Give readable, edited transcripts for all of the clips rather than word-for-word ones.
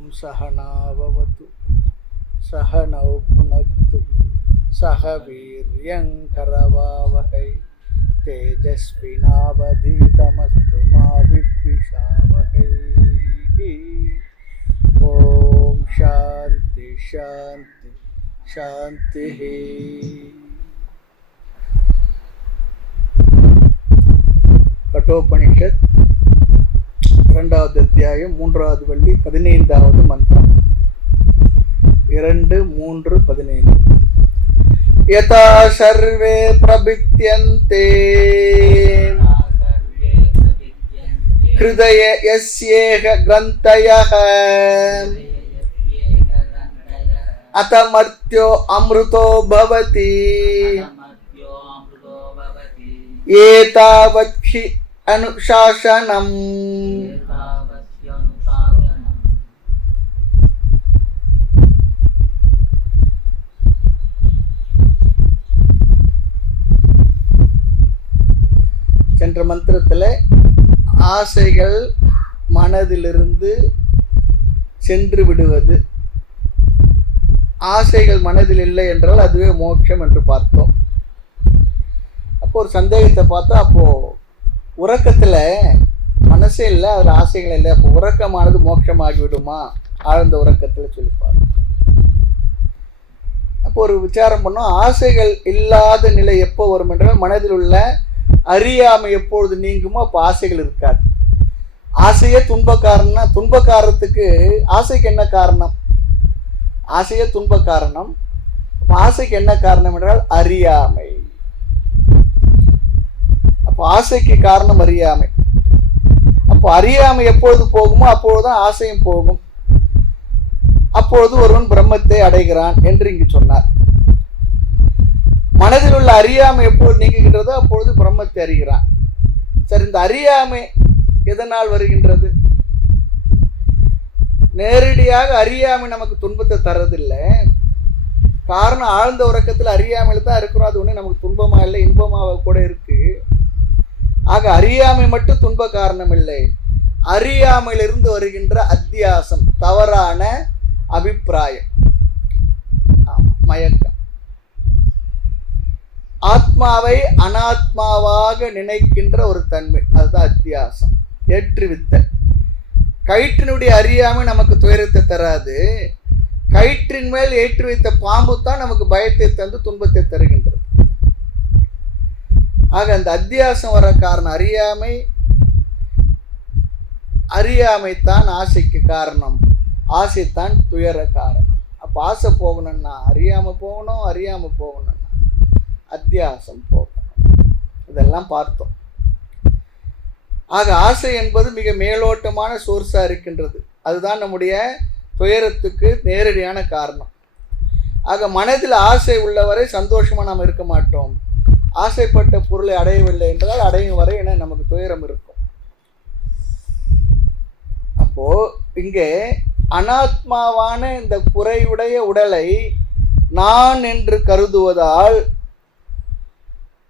सहनावतु सहनौ भुनक्तु सह वीर्यङ्करवावहै तेजस्विनावधीतमस्तु मा विद्विषावहै। ओम शांति शांति शांति। कठोपनिषत् 2வது அத்தியாயம் 3வது வள்ளி 15வது மந்திரம் 2, 3, 15. யதா சர்வே பிரபித்யந்தே ஹ்ருதய யஸ்யேஹ க்ரந்தயஹ அதமர்த்யோ அம்ருதோ பவதி ஏதாவத்ஹி அனுசாசனம். சென்ற மந்திரத்தில் ஆசைகள் மனதிலிருந்து சென்று விடுவது, ஆசைகள் மனதில் இல்லை என்றால் அதுவே மோட்சம் என்று பார்த்தோம். அப்போ ஒரு சந்தேகத்தை பார்த்தா, அப்போ உறக்கத்தில் மனசே இல்லை, அதில் ஆசைகள் இல்லை, அப்போ உறக்கமானது மோட்சமாகிவிடுமா? ஆழ்ந்த உறக்கத்தில் சொல்லிப்பார். அப்போ ஒரு விசாரம் பண்ணோம். ஆசைகள் இல்லாத நிலை எப்போ வரும் என்றால், மனதில் உள்ள அறியாமை எப்பொழுது நீங்குமோ அப்போ ஆசைகள் இருக்காது. ஆசையே துன்பக்காரன்னா, துன்பக்காரத்துக்கு ஆசைக்கு என்ன காரணம்? ஆசையே துன்ப காரணம். ஆசைக்கு என்ன காரணம் என்றால் அறியாமை. அப்போ ஆசைக்கு காரணம் அறியாமை. அப்போ அறியாமை எப்பொழுது போகுமோ அப்பொழுதுதான் ஆசையும் போகும். அப்பொழுது ஒருவன் பிரம்மத்தை அடைகிறான் என்று இங்கு சொன்னார். மனதில் உள்ள அறியாமை எப்பொழுது நீங்குகின்றதோ அப்பொழுது பிரம்மத்தை அறிகிறான். சரி, இந்த அறியாமை எதனால் வருகின்றது? நேரடியாக அறியாமை நமக்கு துன்பத்தை தரதில்லை. காரணம், ஆழ்ந்த உறக்கத்தில் அறியாமையில தான் இருக்கிறோம். அது ஒண்ணு நமக்கு துன்பமா இல்லை, இன்பமாக கூட இருக்கு. ஆக அறியாமை மட்டும் துன்ப காரணம் இல்லை. அறியாமையிலிருந்து வருகின்ற அத்தியாசம், தவறான அபிப்பிராயம், மயக்கம், ஆத்மாவை அனாத்மாவாக நினைக்கின்ற ஒரு தன்மை, அதுதான் அத்தியாசம். ஏற்றுவித்தல். கயிற்றினுடைய அறியாமை நமக்கு துயரத்தை தராது. கயிற்றின் மேல் ஏற்றி வைத்த பாம்பு தான் நமக்கு பயத்தை தந்து துன்பத்தை தருகின்றது. ஆக அந்த அத்தியாசம் வர காரணம் அறியாமை. அறியாமை தான் ஆசைக்கு காரணம். ஆசைத்தான் துயர காரணம். அப்போ ஆசை போகணும்னா அறியாம போகணும், அறியாம போகணும்னா அத்தியாசம் போகணும். இதெல்லாம் பார்த்தோம். ஆக ஆசை என்பது மிக மேலோட்டமான சோர்ஸா இருக்கின்றது. அதுதான் நம்முடைய துயரத்துக்கு நேரடியான காரணம். ஆக மனதில் ஆசை உள்ளவரை சந்தோஷமா நாம் இருக்க மாட்டோம். ஆசைப்பட்ட பொருளை அடையவில்லை என்றால் அடையும் வரை என நமக்கு துயரம் இருக்கும். அப்போ இங்கே அனாத்மாவான இந்த குறையுடைய உடலை நான் என்று கருதுவதால்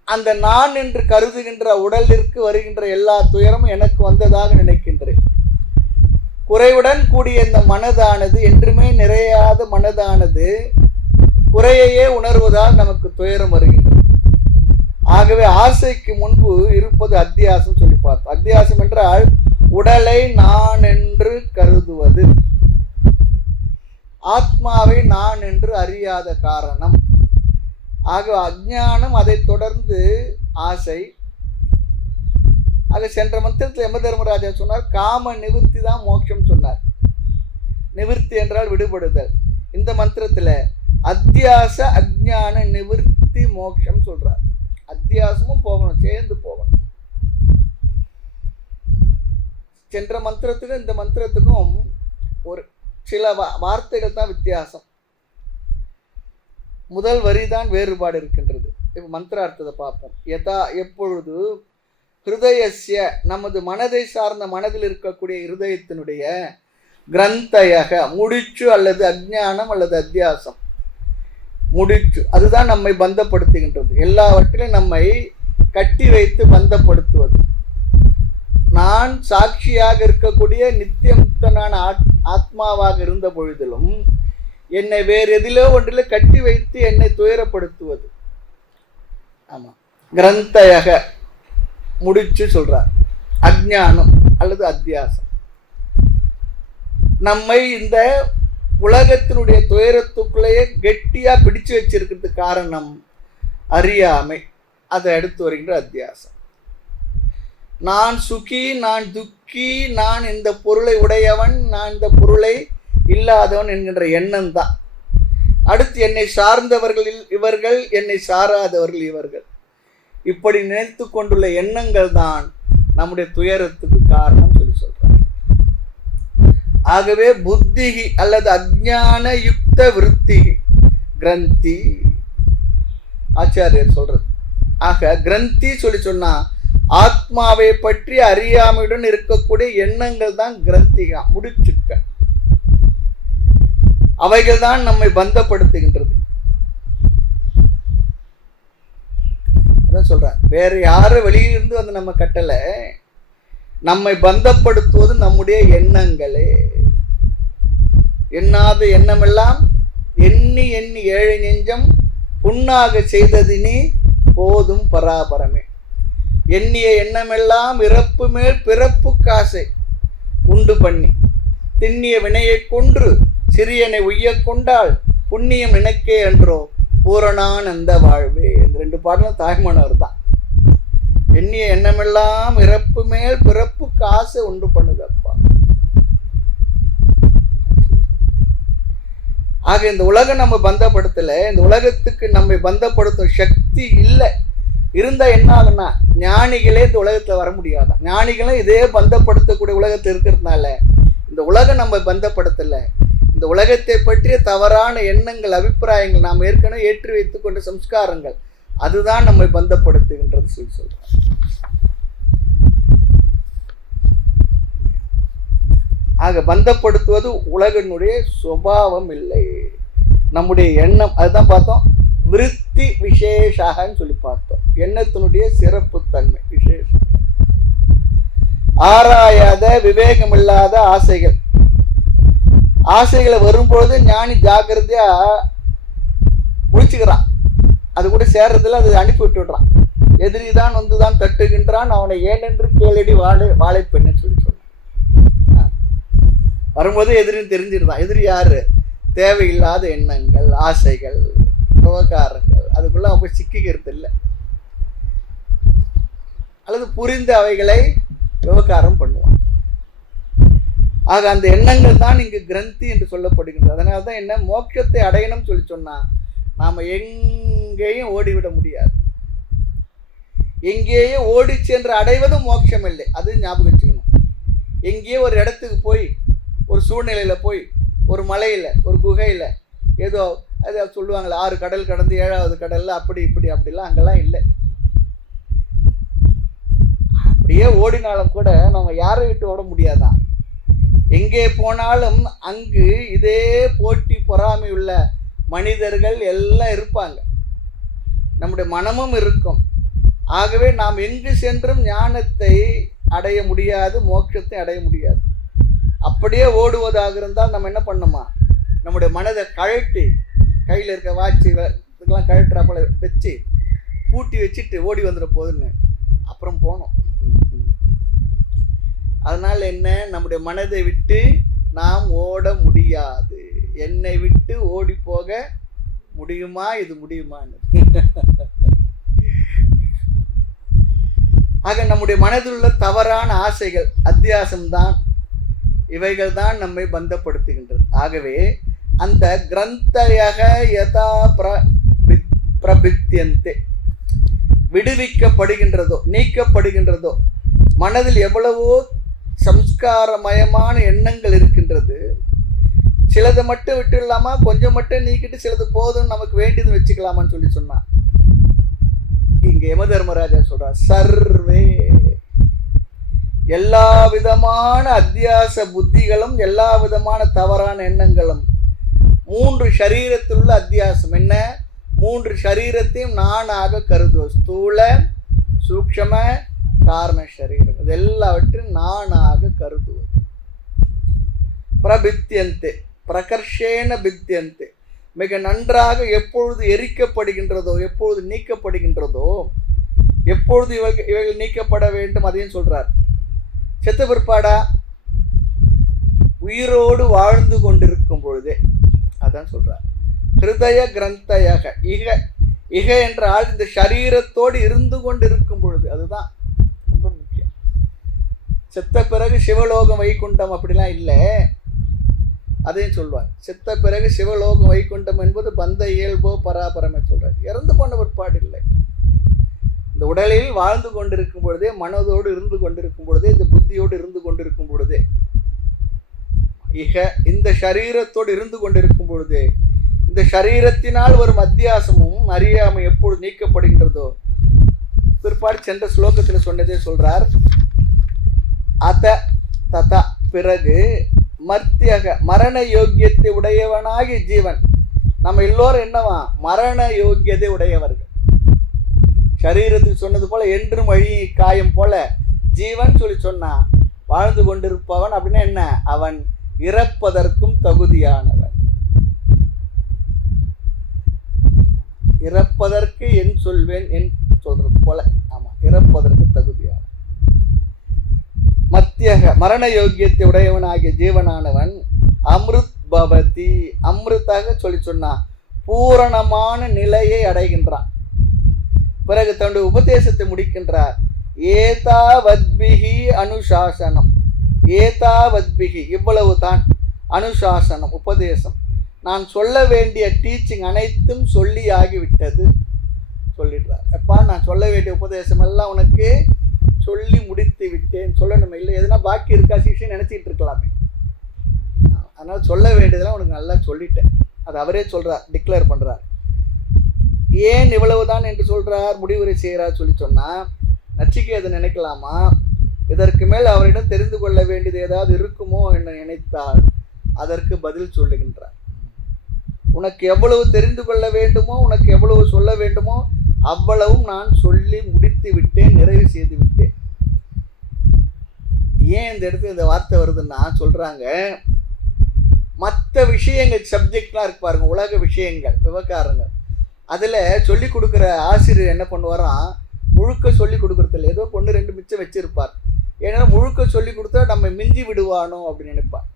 அந்த நான் என்று கருதுகின்ற உடலிற்கு வருகின்ற எல்லா துயரமும் எனக்கு வந்ததாக நினைக்கின்றேன். குறைவுடன் கூடிய இந்த மனதானது, என்றுமே நிறையாத மனதானது குறையையே உணர்வதால் நமக்கு துயரம் வருகின்றது. ஆகவே ஆசைக்கு முன்பு இருப்பது அத்தியாசம் சொல்லி பார்த்தோம். அத்தியாசம் என்றால் உடலை நான் என்று கருதுவது, ஆத்மாவை நான் என்று அறியாத காரணம். ஆக அஞ்ஞானம், அதை தொடர்ந்து ஆசை. ஆக சென்ற மந்திரத்தில் யம தர்மராஜா சொன்னார், காம நிவிர்த்தி தான் மோட்சம் சொன்னார். நிவிர்த்தி என்றால் விடுபடுதல். இந்த மந்திரத்தில் அத்தியாச அஞ்ஞான நிவிர்த்தி மோட்சம் சொல்றார். அத்தியாசமும் போகணும், சேர்ந்து போகணும். சென்ற மந்திரத்துக்கும் இந்த மந்திரத்துக்கும் ஒரு சில வார்த்தைகள் தான் வித்தியாசம். முதல் வரிதான் வேறுபாடு இருக்கின்றது. இப்போ மந்திரார்த்தத்தை பார்ப்போம். யதா எப்பொழுது, ஹிருதயஸ்ய நமது மனதை சார்ந்த மனதில் இருக்கக்கூடிய இருதயத்தினுடைய கிரந்தயக முடிச்சு அல்லது அஞ்ஞானம் அல்லது அத்தியாசம் முடிச்சு, அதுதான் நம்மை பந்தப்படுத்துகின்றது. எல்லாவற்றிலும் நம்மை கட்டி வைத்து பந்தப்படுத்துவது. நான் சாட்சியாக இருக்கக்கூடிய நித்திய முக்தனான ஆத்மாவாக இருந்த பொழுதிலும் என்னை வேறு எதிலோ ஒன்றில் கட்டி வைத்து என்னை துயரப்படுத்துவது. ஆமா, கிரந்தயக முடிச்சு சொல்றார். அஜ்ஞானம் அல்லது அத்தியாசம் நம்மை இந்த உலகத்தினுடைய துயரத்துக்குள்ளேயே கெட்டியா பிடிச்சு வச்சிருக்கிறதுக்கு காரணம் அறியாமை. அதை அடுத்து வருகின்ற அத்தியாசம். நான் சுகி, நான் துக்கி, நான் இந்த பொருளை உடையவன், நான் இந்த பொருளை இல்லாதவன் என்கின்ற எண்ணம் தான். அடுத்து என்னை சார்ந்தவர்கள் இவர்கள், என்னை சாராதவர்கள் இவர்கள். இப்படி நினைத்து கொண்டுள்ள எண்ணங்கள் தான் நம்முடைய துயரத்துக்கு காரணம் சொல்லி சொல்றாங்க. ஆகவே புத்திகி அல்லது அஜ்ஞான யுக்த விருத்திகி கிரந்தி ஆச்சாரியர் சொல்றது. ஆக கிரந்தி சொல்லி சொன்னா ஆத்மாவை பற்றி அறியாமையுடன் இருக்கக்கூடிய எண்ணங்கள் தான் கிரந்திகா, முடிச்சுக்க. அவைகள் தான் நம்மை பந்தப்படுத்துகின்றது. அதான் சொல்ற, வேற யாரும் வெளியிலிருந்து வந்து நம்ம கட்டல, நம்மை பந்தப்படுத்துவது நம்முடைய எண்ணங்களே. எண்ணாத எண்ணமெல்லாம் எண்ணி எண்ணி ஏழை நெஞ்சம் புண்ணாக செய்ததினி போதும் பராபரமே. எண்ணிய எண்ணமெல்லாம் இறப்பு மேல் பிறப்பு காசை உண்டு பண்ணி திண்ணிய வினையை கொன்று சிறியனை உய்ய கொண்டால் புண்ணியம் நினைக்கே என்றோ பூரணானந்த வாழ்வே. இந்த 2 பாடலும் தாய்மானவர் தான். எண்ணிய எண்ணமெல்லாம் இறப்பு மேல் பிறப்பு காசை உண்டு பண்ணுதப்பா. ஆக இந்த உலகம் நம்ம பந்தப்படுத்தல, இந்த உலகத்துக்கு நம்மை பந்தப்படுத்தும் சக்தி இல்லை. இருந்தா என்ன ஆகுனா ஞானிகளே இந்த உலகத்துல வர முடியாதான். ஞானிகளும் இதே பந்தப்படுத்தக்கூடிய உலகத்தில் இருக்கிறதுனால இந்த உலகம் நம்ம பந்தப்படுத்தல. இந்த உலகத்தை பற்றிய தவறான எண்ணங்கள், அபிப்பிராயங்கள் நாம் ஏற்கனவே ஏற்றி வைத்துக் கொண்ட சம்ஸ்காரங்கள், அதுதான் நம்மை பந்தப்படுத்துகின்றது சொல்லி சொல்றாங்க. ஆக பந்தப்படுத்துவது உலகினுடைய சுபாவம் இல்லை, நம்முடைய எண்ணம். அதுதான் பார்த்தோம், விருத்தி விசேஷாகன்னு சொல்லி பார்த்தோம். எண்ணத்தினுடைய சிறப்பு தன்மை விசேஷம். ஆராயாத விவேகமில்லாத ஆசைகள். ஆசைகளை வரும்பொழுது ஞானி ஜாக்கிரதையா முடிச்சுக்கிறான். அது கூட சேர்றதுல அது அனுப்பி விட்டுடுறான். எதிரிதான் வந்துதான் தட்டுகின்றான், அவனை ஏனென்று கேளடி வாழைப்பெண்ணு சொல்லி சொல்றான். வரும்போது எதிரின்னு தெரிஞ்சிருந்தான். எதிரி யாரு? தேவையில்லாத எண்ணங்கள், ஆசைகள், விவகாரங்கள். அதுக்குள்ள அவங்க சிக்கிக்கிறது இல்லை, அல்லது புரிந்த அவைகளை விவகாரம் பண்ணுவான். ஆக அந்த எண்ணங்கள் தான் இங்கு கிரந்தி என்று சொல்லப்படுகின்றது. அதனால தான் என்ன, மோட்சத்தை அடையணும் சொல்லி சொன்னா நாம எங்கேயும் ஓடிவிட முடியாது. எங்கேயும் ஓடி சென்று அடைவதும் மோட்சம் இல்லை, அது ஞாபகம் வச்சுக்கணும். எங்கேயோ ஒரு இடத்துக்கு போய், ஒரு சூழ்நிலையில போய், ஒரு மலையில, ஒரு குகையில, ஏதோ அதை சொல்லுவாங்களே 6 கடல் கடந்து 7வது கடல்ல அப்படி இப்படி அப்படிலாம் அங்கெல்லாம் இல்லை. அப்படியே ஓடினாலும் கூட நம்ம யாரை விட்டு ஓட முடியாதான். எங்கே போனாலும் அங்கு இதே போட்டி பொறாமை உள்ள மனிதர்கள் எல்லாம் இருப்பாங்க, நம்முடைய மனமும் இருக்கும். ஆகவே நாம் எங்கு சென்றும் ஞானத்தை அடைய முடியாது, மோட்சத்தை அடைய முடியாது. அப்படியே ஓடுவதாக இருந்தால் நம்ம என்ன பண்ணுமா, நம்முடைய மனதை கழட்டி, கையில் இருக்க வாட்சி இதுக்கெல்லாம் கழட்டுறாப்போல வச்சு பூட்டி வச்சுட்டு ஓடி வந்துட போதுன்னு அப்புறம் போனோம். அதனால என்ன, நம்முடைய மனதை விட்டு நாம் ஓட முடியாது. என்னை விட்டு ஓடி போக முடியுமா? இது முடியுமான்னு. ஆக நம்முடைய மனதில் உள்ள தவறான ஆசைகள், அத்தியாசம்தான், இவைகள் தான் நம்மை பந்தப்படுத்துகின்றது. ஆகவே அந்த கிரந்தயக யதா பிரபித்தியந்தே விடுவிக்கப்படுகின்றதோ, நீக்கப்படுகின்றதோ, மனதில் எவ்வளவோ சம்ஸ்காரமயமான எண்ணங்கள் இருக்கின்றது. சிலதை மட்டும் விட்டுடலாமா, கொஞ்சம் மட்டும் நீக்கிட்டு சிலது போதும் நமக்கு வேண்டியது வச்சுக்கலாமான்னு சொல்லி சொன்னா, இங்க யம தர்மராஜா சொல்றார், சர்வே எல்லா விதமான அத்தியாச புத்திகளும், எல்லா விதமான தவறான எண்ணங்களும், 3 சரீரத்தில் உள்ள அத்தியாசம் என்ன, 3 சரீரத்தையும் நானாக கருதுவோம். ஸ்தூல, சூக்ஷ்ம, காரண சரீரம், இது எல்லாவற்றையும் நானாக கருதுவது. பிரபித்தியந்தே பிரகர்ஷேன பித்தியந்தே, மிக நன்றாக எப்பொழுது எரிக்கப்படுகின்றதோ, எப்பொழுது நீக்கப்படுகின்றதோ, எப்பொழுது இவைகள் நீக்கப்பட வேண்டும் அதையும் சொல்றார். செத்த பிற்பாடா? உயிரோடு வாழ்ந்து கொண்டிருக்கும் பொழுதே. அதான் சொல்றார். ஹிருதய கிரந்தயக, இக இக என்றால் இந்த சரீரத்தோடு இருந்து கொண்டிருக்கும் பொழுது, அதுதான் ரொம்ப முக்கியம். செத்த பிறகு சிவலோகம் வைகுண்டம் அப்படிலாம் இல்லை, அதையும் சொல்வார். செத்த பிறகு சிவலோகம் வைகுண்டம் என்பது பந்த இயல்போ பராபரமே சொல்றார். இறந்து போன பிற்பாடு இல்லை. இந்த உடலில் வாழ்ந்து கொண்டிருக்கும் பொழுதே, மனதோடு இருந்து கொண்டிருக்கும் பொழுதே, இந்த புத்தியோடு இருந்து கொண்டிருக்கும் பொழுதே, இக இந்த சரீரத்தோடு இருந்து கொண்டிருக்கும் பொழுதே, இந்த சரீரத்தினால் வரும் அத்தியாசமும் அறியாமை எப்பொழுது நீக்கப்படுகின்றதோ, பிற்பாடு சென்ற ஸ்லோகத்தில் சொன்னதே சொல்றார். அத ததா பிறகு மர்த்தியக மரண யோக்கியத்தை உடையவனாகி ஜீவன். நம்ம எல்லோரும் என்னவா? மரண யோக்கியதை உடையவர்கள். சரீரத்தில் சொன்னது போல என்றும் வழி காயம் போல ஜீவன் சொல்லி சொன்னா வாழ்ந்து கொண்டிருப்பவன் அப்படின்னா என்ன? அவன் இறப்பதற்கும் தகுதியானவன். இறப்பதற்கு என் சொல்வேன் என் சொல்றது போல, ஆமா, இறப்பதற்கு தகுதியானவன். மத்தியக மரண யோக்கியத்தை உடையவனாகிய ஜீவனானவன் அமிர்த் பவதி, அமிர்தாக சொல்லி சொன்னா பூரணமான நிலையை அடைகின்றான். பிறகு தன்னுடைய உபதேசத்தை முடிக்கின்றார். ஏதாவத்பிகி அனுசாசனம், ஏதாவத்பிகி இவ்வளவு தான் அனுசாசனம் உபதேசம். நான் சொல்ல வேண்டிய டீச்சிங் அனைத்தும் சொல்லி ஆகிவிட்டது சொல்லிடுறார். எப்பா, நான் சொல்ல வேண்டிய உபதேசம் எல்லாம் உனக்கு சொல்லி முடித்து விட்டேன். சொல்லணுமே, இல்லை எதுனா பாக்கி இருக்கா சிஷ்யன் நினைச்சிட்டு இருக்கலாமே. அதனால சொல்ல வேண்டியதெல்லாம் உனக்கு நல்லா சொல்லிட்டேன். அது அவரே சொல்றார், டிக்ளேர் பண்றார். ஏன் இவ்வளவுதான் என்று சொல்றார், முடிவுரை செய்கிறார் சொல்லி சொன்னா, நச்சிகேதன் நினைக்கலாமா இதற்கு மேல் அவரிடம் தெரிந்து கொள்ள வேண்டியது ஏதாவது இருக்குமோ என்று நினைத்தால் அதற்கு பதில் சொல்லுகின்றார். உனக்கு எவ்வளவு தெரிந்து கொள்ள வேண்டுமோ, உனக்கு எவ்வளவு சொல்ல வேண்டுமோ அவ்வளவும் நான் சொல்லி முடித்து விட்டேன், நிறைவு செய்து விட்டேன். ஏன் இந்த இடத்துல இந்த வார்த்தை வருதுன்னா சொல்றாங்க, மற்ற விஷயங்கள் சப்ஜெக்ட்லாம் இருக்கு பாருங்க, உலக விஷயங்கள் விவகாரங்கள், அதில் சொல்லி கொடுக்குற ஆசிரியர் என்ன பண்ணுவாராம், முழுக்க சொல்லி கொடுக்குறதில்ல, ஏதோ ஒன்று ரெண்டு மிச்சம் வச்சிருப்பார். ஏன்னா முழுக்க சொல்லி கொடுத்தா நம்ம மிஞ்சி விடுவானோ அப்படின்னு நினைப்பார்.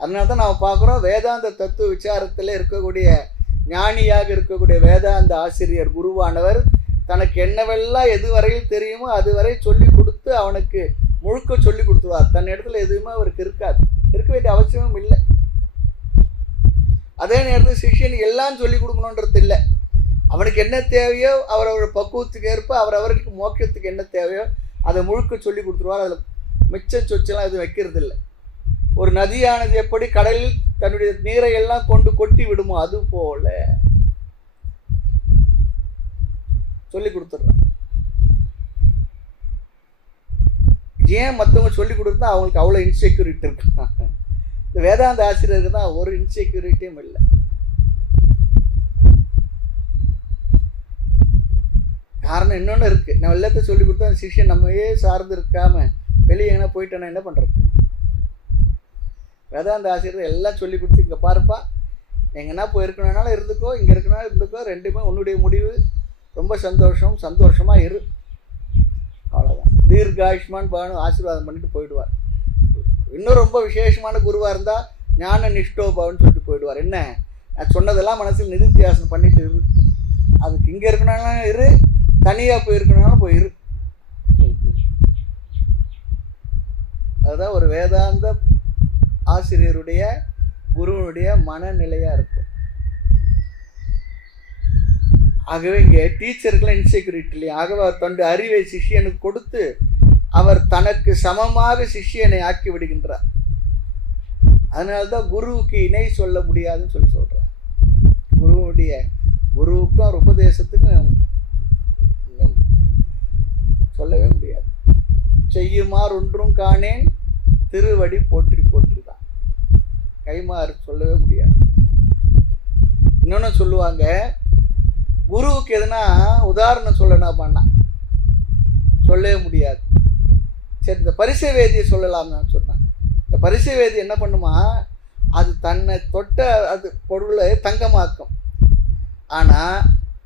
அதனால தான் நம்ம பார்க்குறோம், வேதாந்த தத்துவ விசாரத்தில் இருக்கக்கூடிய ஞானியாக இருக்கக்கூடிய வேதாந்த ஆசிரியர் குருவானவர் தனக்கு என்னவெல்லாம் எதுவரையில் தெரியுமோ அதுவரை சொல்லி கொடுத்து அவனுக்கு முழுக்க சொல்லி கொடுத்துருவார். தன் இடத்துல எதுவுமே அவருக்கு இருக்காது, இருக்க வேண்டிய அவசியமும் இல்லை. அதே நேரத்தில் சிஷ்யன் எல்லாம் சொல்லி கொடுக்கணுன்றது இல்லை. அவனுக்கு என்ன தேவையோ அவரோட பக்குவத்துக்கு ஏற்ப அவருக்கு மோட்சத்துக்கு என்ன தேவையோ அதை முழுக்க சொல்லி கொடுத்துருவார். அதில் மிச்சம் சொச்செல்லாம் எதுவும் வைக்கிறது இல்லை. ஒரு நதியானது எப்படி கடலில் தன்னுடைய நீரை எல்லாம் கொண்டு கொட்டி விடுமோ அது போல சொல்லி கொடுத்துட்றான். ஏன் மற்றவங்க சொல்லி கொடுத்தா அவங்களுக்கு அவ்வளோ இன்செக்யூரிட்டி இருக்கான். இந்த வேதாந்த ஆசிரியருக்கு தான் ஒரு இன்செக்யூரிட்டியும் இல்லை. காரணம் இன்னொன்று இருக்குது, நம்ம எல்லாத்தையும் சொல்லி கொடுத்தா அந்த சிஷ்யன் நம்மையே சார்ந்து இருக்காம வெளியே எங்கன்னா போயிட்டேன்னா என்ன பண்ணுறது? வேதாந்த ஆசிரியர் எல்லாம் சொல்லி கொடுத்து, இங்கே பாருப்பா, எங்கன்னா போயிருக்கணும்னாலும் இருந்துக்கோ, இங்கே இருக்கனாலும் இருந்துக்கோ, ரெண்டுமே உன்னுடைய முடிவு, ரொம்ப சந்தோஷமாக இரு, அவ்வளோதான். தீர்காயுஷ்மான் பானு ஆசீர்வாதம் பண்ணிட்டு போயிடுவார். இன்னும் ரொம்ப விசேஷமான குருவாக இருந்தால் ஞான நிஷ்டோபான்னு சொல்லிட்டு போயிடுவார். என்ன, நான் சொன்னதெல்லாம் மனசில் நிதித்தியாசனம் பண்ணிட்டு இரு, அதுக்கு இங்கே இருக்கணும்னாலும் இரு, தனியாக போயிருக்கணும்னாலும் போயிரு. அதுதான் ஒரு வேதாந்த ஆசிரியருடைய குருவனுடைய மனநிலையாக இருக்கும். ஆகவே இங்கே டீச்சருக்கெல்லாம் இன்செக்யூரிட்டி இல்லையா. ஆகவே அவர் தன்னுடைய அறிவை சிஷ்யனுக்கு கொடுத்து அவர் தனக்கு சமமாக சிஷ்யனை ஆக்கி விடுகின்றார். அதனால்தான் குருவுக்கு இணை சொல்ல முடியாதுன்னு சொல்கிறார். குருவுக்கும் அவர் உபதேசத்துக்கும் சொல்லவே முடியாது. செய்யுமாறு ஒன்றும் காணேன் திருவடி போற்றி போற்றி தான், கைமாறு சொல்லவே முடியாது. இன்னொன்று சொல்லுவாங்க, குருவுக்கு எதுனா உதாரணம் சொல்லணும் பண்ணா சொல்லவே முடியாது. சரி, இந்த பரிசை வேதியை சொல்லலாம் நான் சொன்னேன். இந்த பரிசை வேதி என்ன பண்ணுமா, அது தன்னை தொட்ட அது பொருளை தங்கமாக்கும். ஆனால்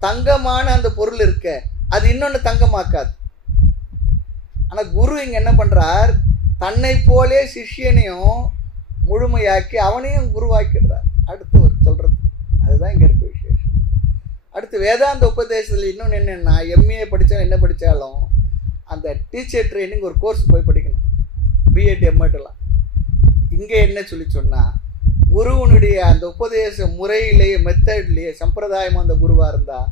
தங்கமான அந்த பொருள் இருக்க அது இன்னொன்று தங்கமாக்காது. ஆனால் குரு இங்கே என்ன பண்ணுறார், தன்னை போலே சிஷ்யனையும் முழுமையாக்கி அவனையும் குருவாக்கிடுறார். அடுத்து ஒரு சொல்கிறது அதுதான் இங்கே இருக்க விசேஷம். அடுத்து வேதாந்த உபதேசத்தில் இன்னொன்று என்னென்னா, எம்ஏ படித்தாலும் என்ன படித்தாலும் அந்த டீச்சர் ட்ரைனிங் ஒரு கோர்ஸ் போய் படிக்கணும், பிஎட் எம்எட்லாம். இங்கே என்ன சொல்லி சொன்னால், குருவனுடைய அந்த உபதேச முறையிலேயே மெத்தட்லேயே சம்பிரதாயமாக அந்த குருவாக இருந்தால்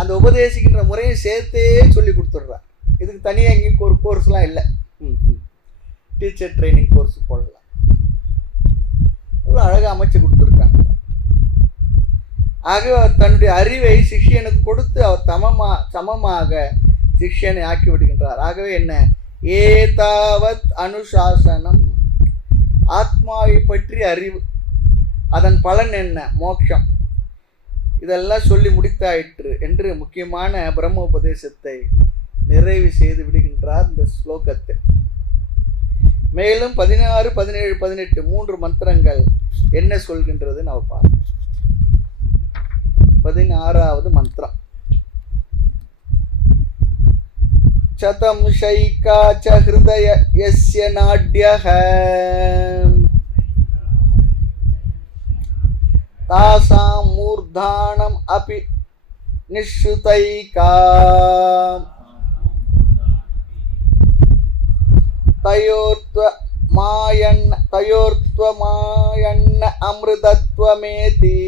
அந்த உபதேசிக்கின்ற முறையை சேர்த்தே சொல்லி கொடுத்துட்றார். இதுக்கு தனியாக எங்கேயும் ஒரு கோர்ஸ்லாம் இல்லை, டீச்சர் ட்ரைனிங் கோர்ஸ் போடலாம். இவ்வளோ அழகாக அமைச்சு கொடுத்துருக்காங்க. ஆகவே அவர் தன்னுடைய அறிவை சிஷ்யனுக்கு கொடுத்து அவர் சமமாக சிஷ்யனை ஆக்கி விடுகின்றார். ஆகவே என்ன, ஏதாவத் அனுசாசனம், ஆத்மாவை பற்றி அறிவு, அதன் பலன் என்ன, மோட்சம், இதெல்லாம் சொல்லி முடித்தாயிற்று என்று முக்கியமான பிரம்ம உபதேசத்தை நிறைவு செய்து விடுகின்றார் இந்த ஸ்லோகத்தை. மேலும் 16, 17, 18 3 மந்திரங்கள் என்ன சொல்கின்றது நாம் பார்ப்போம். 16வது மந்திரம். சதம் ஷைகா ச ஹிருதய யஸ்ய நாட்யஹ தாசாம் மூர்தானம் அபி நிஷ்ருதைகா தயோர்த்வமாயன்ன அமிர்தத்வமேதி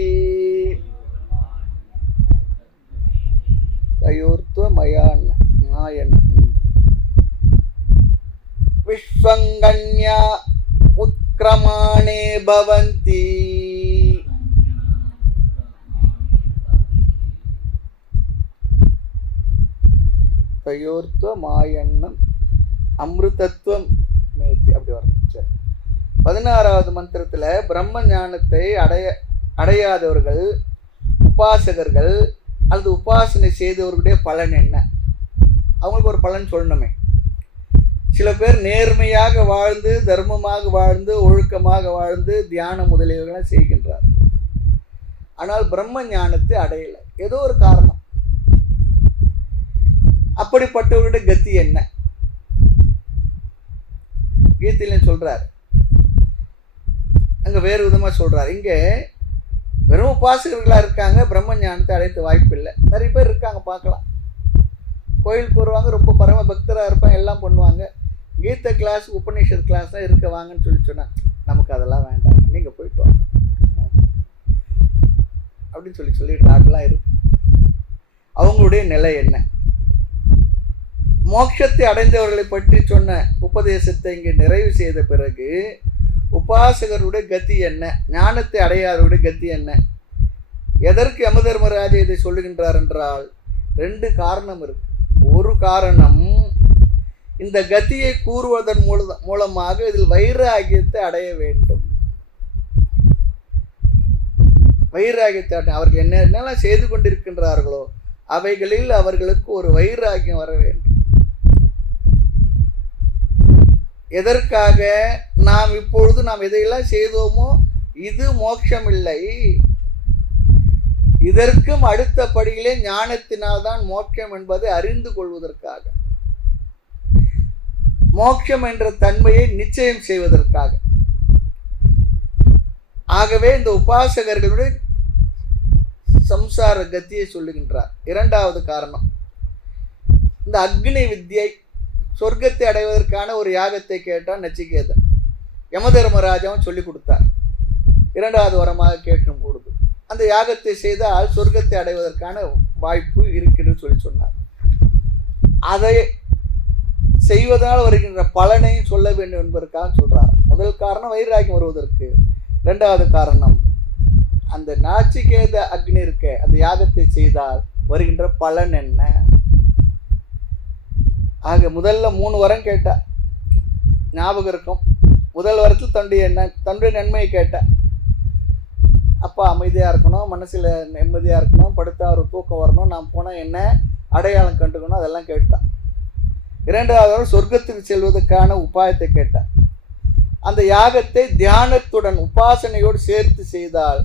தயோர்த்வமயான்ன விஸ்வங்கன்யா உத்க்ரமாணே பவந்தி தயோர்த்வமாயன்னம் அமிர்தத்துவம் மேத்தி, அப்படி வரணும். சரி, 16வது மந்திரத்தில் பிரம்ம ஞானத்தை அடையாதவர்கள், உபாசகர்கள் அல்லது உபாசனை செய்தவர்களுடைய பலன் என்ன, அவங்களுக்கு ஒரு பலன் சொல்லணுமே. சில பேர் நேர்மையாக வாழ்ந்து, தர்மமாக வாழ்ந்து, ஒழுக்கமாக வாழ்ந்து, தியானம் முதலியவர்களை செய்கின்றார். ஆனால் பிரம்ம ஞானத்தை அடையலை, ஏதோ ஒரு காரணம். அப்படிப்பட்டவருடைய கதி என்ன, கீதையில சொல்றார். அங்க வேறு விதமா சொல்றார். இங்க வெறும் உபாசகர்களா இருக்காங்க, பிரம்ம ஞானத்தை அடைத்த வாய்ப்பு இல்லை. நிறைய பேர் இருக்காங்க, பார்க்கலாம். கோயிலுக்கு வருவாங்க, ரொம்ப பரம பக்தராக இருப்பாங்க, எல்லாம் பண்ணுவாங்க. கீதை கிளாஸ், உபநிஷத் கிளாஸ் தான் இருக்க வாங்கன்னு சொன்னா நமக்கு அதெல்லாம் வேண்டாம், நீங்க போயிட்டு வாங்க அப்படின்னு சொல்லிட்டு இருக்கு. அவங்களுடைய நிலை என்ன, மோட்சத்தை அடைந்தவர்களை பற்றி சொன்ன உபதேசத்தை இங்கே நிறைவு செய்த பிறகு உபாசகருடைய கதி என்ன, ஞானத்தை அடையாதவருடைய கதி என்ன, எதற்கு யமதர்மராஜா இதை சொல்லுகின்றார் என்றால் 2 காரணம் இருக்கு. ஒரு காரணம், இந்த கதியை கூறுவதன் மூலமாக இதில் வைராகியத்தை அடைய வேண்டும். வைராகியத்தை அவர்கள் என்னென்னலாம் செய்து கொண்டிருக்கின்றார்களோ அவைகளில் அவர்களுக்கு ஒரு வைராகியம் வர வேண்டும். எதற்காக, நாம் இப்பொழுது எதையெல்லாம் செய்தோமோ இது மோட்சம் இல்லை, இதற்கும் அடுத்த படியிலே ஞானத்தினால்தான் மோட்சம் என்பதை அறிந்து கொள்வதற்காக, மோட்சம் என்ற தன்மையை நிச்சயம் செய்வதற்காக. ஆகவே இந்த உபாசகர்களுடைய சம்சார கத்தியை சொல்லுகின்றார். 2வது காரணம், இந்த அக்னி வித்யை, சொர்க்கத்தை அடைவதற்கான ஒரு யாகத்தை கேட்டான் நச்சிகேதன். யமதர்மராஜாவும் சொல்லி கொடுத்தார். 2வது வரமாக கேட்கும் பொழுது அந்த யாகத்தை செய்தால் சொர்க்கத்தை அடைவதற்கான வாய்ப்பு இருக்கிறது சொல்லி சொன்னார். அதை செய்வதால் வருகின்ற பலனையும் சொல்ல வேண்டும் என்பதற்காக சொல்றார். முதல் காரணம் வைராகியம் வருவதற்கு. 2வது காரணம், அந்த நாச்சிகேத அக்னி இருக்க அந்த யாகத்தை செய்தால் வருகின்ற பலன் என்ன. ஆக முதல்ல 3 வரம் கேட்டார், ஞாபகம் இருக்கும். முதல் வரத்தில் தன்னுடைய நன்மையை கேட்டார். அப்பா அமைதியாக இருக்கணும், மனசில் நிம்மதியாக இருக்கணும், படுத்தா ஒரு தூக்கம் வரணும், நான் போனால் என்ன அடையாளம் கண்டுக்கணும், அதெல்லாம் கேட்டான். இரண்டாவது சொர்க்கத்துக்கு செல்வதற்கான உபாயத்தை கேட்டார். அந்த யாகத்தை தியானத்துடன் உபாசனையோடு சேர்த்து செய்தால்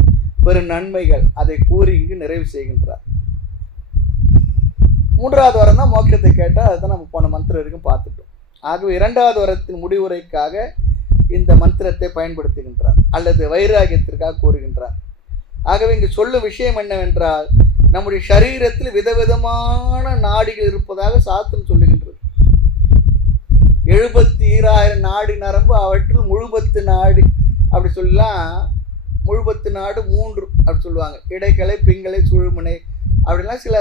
பெரும் நன்மைகள், அதை கூறி இங்கு நிறைவு செய்கின்றார். மூன்றாவது வரம் தான் மோட்சத்தை கேட்டால், அதுதான் நம்ம போன மந்திரம் வரைக்கும் பார்த்துட்டோம். ஆகவே இரண்டாவது வரத்தின் முடிவுரைக்காக இந்த மந்திரத்தை பயன்படுத்துகின்றார் அல்லது வைராகியத்திற்காக கூறுகின்றார். ஆகவே இங்கு சொல்லும் விஷயம் என்னவென்றால், நம்முடைய சரீரத்தில் விதவிதமான நாடிகள் இருப்பதாக சாஸ்திரம் சொல்லுகின்றது. 72,000 நாடி நரம்பு, அவற்றில் முழுபத்து நாடி அப்படி சொல்லலாம். முழுபத்து நாடு 3 அப்படி சொல்லுவாங்க. இடைக்கலை, பிங்களை, சுழுமுனை அப்படிலாம் சில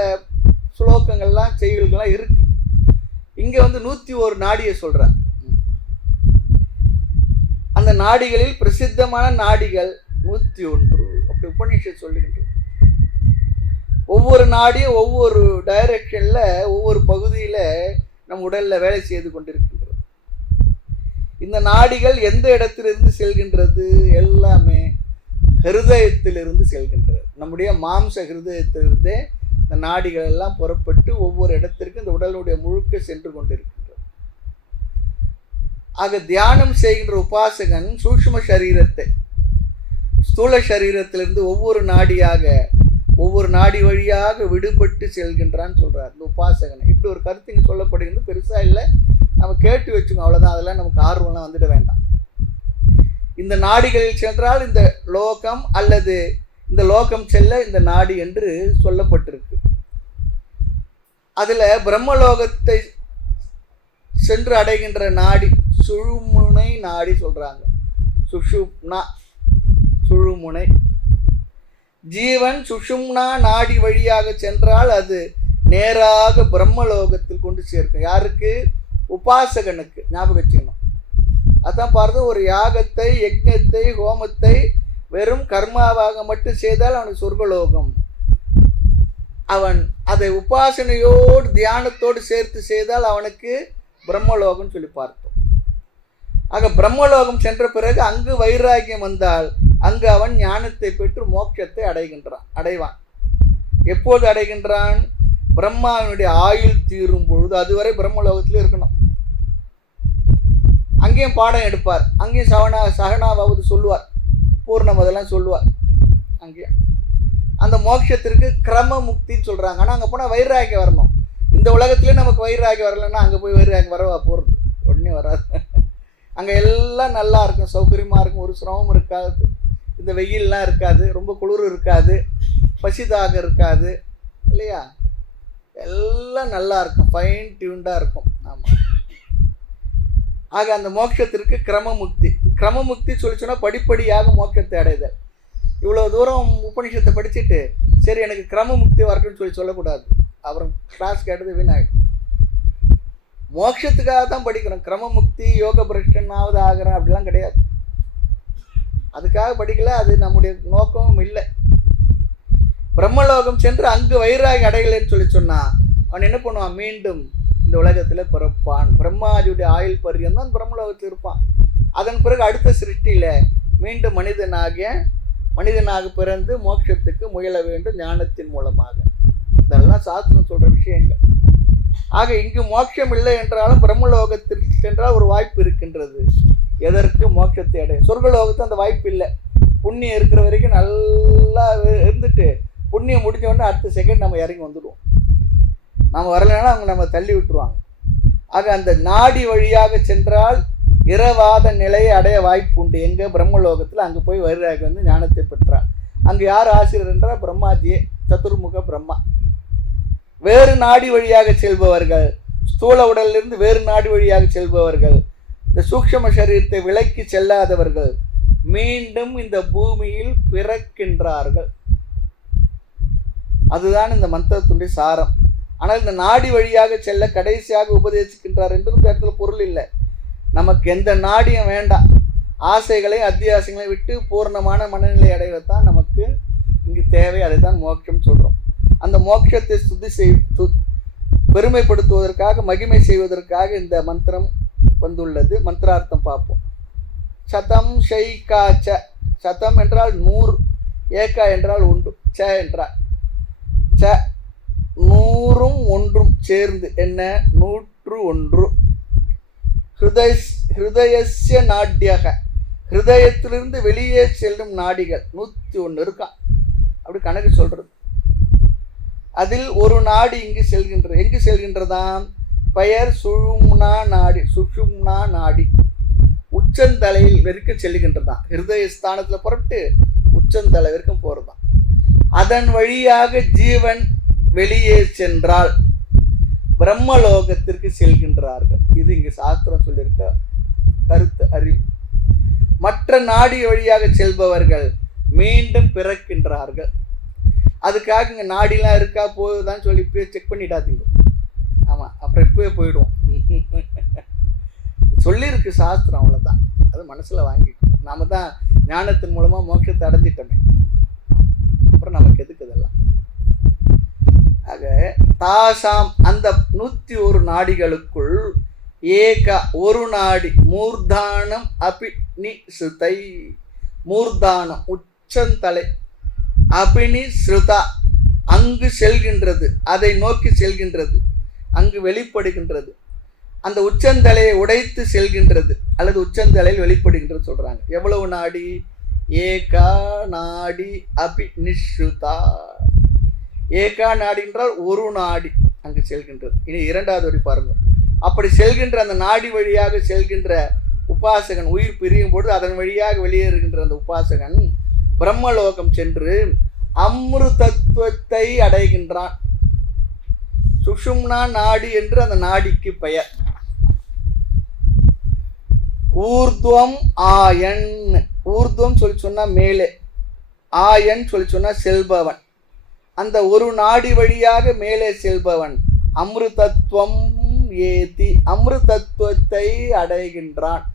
சுலோகங்கள்லாம் செய்திகள்லாம் இருக்கு. இங்கே 101 நாடியை சொல்கிறார். அந்த நாடிகளில் பிரசித்தமான நாடிகள் 101 அப்படி உபநிஷத் சொல்லுகின்றது. ஒவ்வொரு நாடியும் ஒவ்வொரு டைரக்ஷனில், ஒவ்வொரு பகுதியில் நம் உடலில் வேலை செய்து கொண்டிருக்கின்றது. இந்த நாடிகள் எந்த இடத்திலிருந்து செல்கின்றது? எல்லாமே ஹிருதயத்திலிருந்து செல்கின்றது. நம்முடைய மாம்ச ஹிருதயத்திலிருந்தே இந்த நாடிகள் எல்லாம் புறப்பட்டு ஒவ்வொரு இடத்திற்கு இந்த உடலுடைய முழுக்க சென்று கொண்டிருக்கின்றது. ஆக தியானம் செய்கின்ற உபாசகன் சூக்ஷ்ம சரீரத்தை ஸ்தூல சரீரத்திலிருந்து ஒவ்வொரு நாடியாக, ஒவ்வொரு நாடி வழியாக விடுபட்டு செல்கின்றான்னு சொல்றார் இந்த உபாசகனை. இப்படி ஒரு கருத்து இங்கே சொல்லப்படுகிறது. பெருசா இல்லை, நம்ம கேட்டு வச்சுக்கோங்க, அவ்வளோதான். அதெல்லாம் நமக்கு ஆர்வம்லாம் வந்துட வேண்டாம். இந்த நாடிகளில் சென்றால் இந்த லோகம் அல்லது இந்த லோகம் செல்ல இந்த நாடி என்று சொல்லப்பட்டிருக்கு. அதுல பிரம்மலோகத்தை சென்று அடைகின்ற நாடி சுழுமுனை நாடி சொல்றாங்க. சுஷுப்னா சுழுமுனை. ஜீவன் சுஷும்னா நாடி வழியாக சென்றால் அது நேராக பிரம்மலோகத்தில் கொண்டு சேர்க்கும். யாருக்கு? உபாசகனுக்கு. ஞாபகம் வச்சுக்கணும். அதான் பார்த்து, ஒரு யாகத்தை, யஜ்ஞத்தை, ஹோமத்தை வெறும் கர்மாவாக மட்டும் செய்தால் அவனுக்கு சொர்க்கலோகம். அவன் அதை உபாசனையோடு தியானத்தோடு சேர்த்து செய்தால் அவனுக்கு பிரம்மலோகம் சொல்லி பார்த்தோம். ஆக பிரம்மலோகம் சென்ற பிறகு அங்கு வைராகியம் வந்தால் அங்கு அவன் ஞானத்தை பெற்று மோட்சத்தை அடைவான். எப்போது அடைகின்றான்? பிரம்மாவினுடைய ஆயுள் தீரும் பொழுது. அதுவரை பிரம்மலோகத்தில் இருக்கணும். அங்கேயும் பாடம் எடுப்பார். அங்கேயும் சகனாவது சொல்லுவார், பூர்ணம் அதெல்லாம் சொல்லுவார். அங்கேயும் அந்த மோட்சத்திற்கு கிரம முக்தின்னு சொல்கிறாங்க. ஆனால் அங்கே போனால் வைராகியம் வரணும். இந்த உலகத்துலேயே நமக்கு வைராகியம் வரலைன்னா அங்கே போய் வைராகியம் வரவா போகிறது? உடனே வராது. அங்கே எல்லாம் நல்லா இருக்கும், சௌகரியமாக இருக்கும், ஒரு சிரமம் இருக்காது, இந்த வெயிலெலாம் இருக்காது, ரொம்ப குளிர் இருக்காது, பசிதாக இருக்காது, இல்லையா? எல்லாம் நல்லா இருக்கும், ஃபைன் டியூன்டாக இருக்கும். ஆமாம். ஆக அந்த மோட்சத்திற்கு கிரமமுக்தி. கிரமமுக்தி சொல்லி சொன்னால் படிப்படியாக மோட்சத்தை அடைதல். இவ்வளோ தூரம் உபநிஷத்தை படிச்சுட்டு சரி எனக்கு கிரமமுக்தி வரட்டும்னு சொல்லக்கூடாது. அப்புறம் கிளாஸ் கேட்டது வீணாகிடும். மோட்சத்துக்காக தான் படிக்கிறோம். கிரமமுக்தி, யோக பிரஷ்டனாவது ஆகிறேன் அப்படிலாம் கிடையாது. அதுக்காக படிக்கல, அது நம்முடைய நோக்கமும் இல்லை. பிரம்மலோகம் சென்று அங்கு வைராகி அடைகளைன்னு சொல்லி சொன்னான். அவன் என்ன பண்ணுவான்? மீண்டும் இந்த உலகத்தில் பிறப்பான். பிரம்மாதியுடைய ஆயுள் பர்யம் தான் பிரம்மலோகத்தில் இருப்பான். அதன் பிறகு அடுத்த சிருஷ்டியில் மீண்டும் மனிதனாக பிறந்து மோட்சத்துக்கு முயல வேண்டும் ஞானத்தின் மூலமாக. இதெல்லாம் சாஸ்திரம் சொல்கிற விஷயங்கள். ஆக இங்கு மோட்சம் இல்லை என்றாலும் பிரம்மலோகத்திற்கு சென்றால் ஒரு வாய்ப்பு இருக்கின்றது. எதற்கு? மோட்சத்தை அடைய. சொர்க்கலோகத்து அந்த வாய்ப்பு இல்லை. புண்ணியம் இருக்கிற வரைக்கும் நல்லா இருந்துட்டு புண்ணியம் முடிஞ்ச உடனே அடுத்த செகண்ட் நம்ம இறங்கி வந்துடுவோம். நம்ம வரலைன்னா அவங்க நம்ம தள்ளி விட்டுருவாங்க. ஆக அந்த நாடி வழியாக சென்றால் இரவாத நிலையை அடைய வாய்ப்பு உண்டு. எங்கே? பிரம்மலோகத்தில். அங்கே போய் வைராகி வந்து ஞானத்தை பெற்றார். அங்கே யார் ஆசிரியர் என்றால் பிரம்மாஜியே, சதுர்முக பிரம்மா. வேறு நாடி வழியாக செல்பவர்கள், ஸ்தூல உடலிலிருந்து வேறு நாடி வழியாக செல்பவர்கள், இந்த சூக்ஷ்ம சரீரத்தை விலக்கி செல்லாதவர்கள் மீண்டும் இந்த பூமியில் பிறக்கின்றார்கள். அதுதான் இந்த மந்திரத்துடைய சாரம். ஆனால் இந்த நாடி வழியாக செல்ல கடைசியாக உபதேசிக்கின்றார் என்று இந்த இடத்துல பொருள் இல்லை. நமக்கு எந்த நாடியும் வேண்டாம். ஆசைகளையும் அத்தியாசங்களையும் விட்டு பூர்ணமான மனநிலை அடைவதுதான் நமக்கு இங்கு தேவை. அதை தான் மோட்சம் சொல்கிறோம். அந்த மோட்சத்தை பெருமைப்படுத்துவதற்காக, மகிமை செய்வதற்காக இந்த மந்திரம் வந்துள்ளது. மந்திரார்த்தம் பார்ப்போம். சதம் ஷைகாச்ச. சதம் என்றால் 100, ஏகா என்றால் 1, ச என்றால் 100ம் 1ம் சேர்ந்து என்ன? நூற்று ஒன்று. ஹிருதயஸ்ய நாட்யக, ஹிருதயத்திலிருந்து வெளியே செல்லும் நாடிகள் 101 இருக்கான். அப்படி கணக்கு சொல்றது. அதில் ஒரு நாடி எங்கு செல்கின்றதாம்? பெயர் சுஷும்னா நாடி. சுஷும்னா நாடி உச்சந்தலையில் வரைக்கும் செல்லுகின்றதான். ஹிருதய ஸ்தானத்துல புறப்பட்டு உச்சந்தலை வரைக்கும் போறதான். அதன் வழியாக ஜீவன் வெளியே சென்றால் பிரம்மலோகத்திற்கு செல்கின்றார்கள். இது இங்கு சாஸ்திரம் சொல்லியிருக்க கருத்து, அறிவு. மற்ற நாடி வழியாக செல்பவர்கள் மீண்டும் பிறக்கின்றார்கள். அதுக்காக இங்கே நாடிலாம் இருக்கா போகுதான்னு சொல்லி இப்பயே செக் பண்ணிடாதீங்க. ஆமாம், அப்புறம் இப்பவே போயிடுவோம். சொல்லியிருக்கு சாஸ்திரம், அவ்வளோதான். அது மனசில் வாங்கிக்கணும். நாம தான் ஞானத்தின் மூலமாக மோட்சத்தை அடைஞ்சிட்டோமே, அப்புறம் நமக்கு எதுக்கு இதெல்லாம்? ஆக தாசாம் அந்த 101 நாடிகளுக்குள் ஏக ஒரு நாடி மூர்தானம் அபிநிசுதை, மூர்தானம் உச்சந்தலை, அபிநிஸ்ருதா அங்கு செல்கின்றது, அதை நோக்கி செல்கின்றது, அங்கு வெளிப்படுகின்றது. அந்த உச்சந்தலையை உடைத்து செல்கின்றது அல்லது உச்சந்தலையில் வெளிப்படுகின்றது சொல்றாங்க. எவ்வளவு நாடி? ஏகா நாடி அபிநிஸ்ருதா. ஏகா நாடி என்றால் ஒரு நாடி அங்கு செல்கின்றது. இனி இரண்டாவது வழி பாருங்க. அப்படி செல்கின்ற அந்த நாடி வழியாக செல்கின்ற உபாசகன் உயிர் பிரியும் பொழுது அதன் வழியாக வெளியேறுகின்ற அந்த உபாசகன் பிரம்மலோகம் சென்று அமிர்தத்துவத்தை அடைகின்றான். சுஷும்னா நாடி என்று அந்த நாடிக்கு பெயர். ஊர்துவம் ஆயன், ஊர்துவம் சொல்லி சொன்னா மேலே, ஆயன் சொல்லி சொன்னா செல்பவன். அந்த ஒரு நாடி வழியாக மேலே செல்பவன் அமிர்தத்துவம் ஏதி, அமிர்தத்துவத்தை அடைகின்றான்.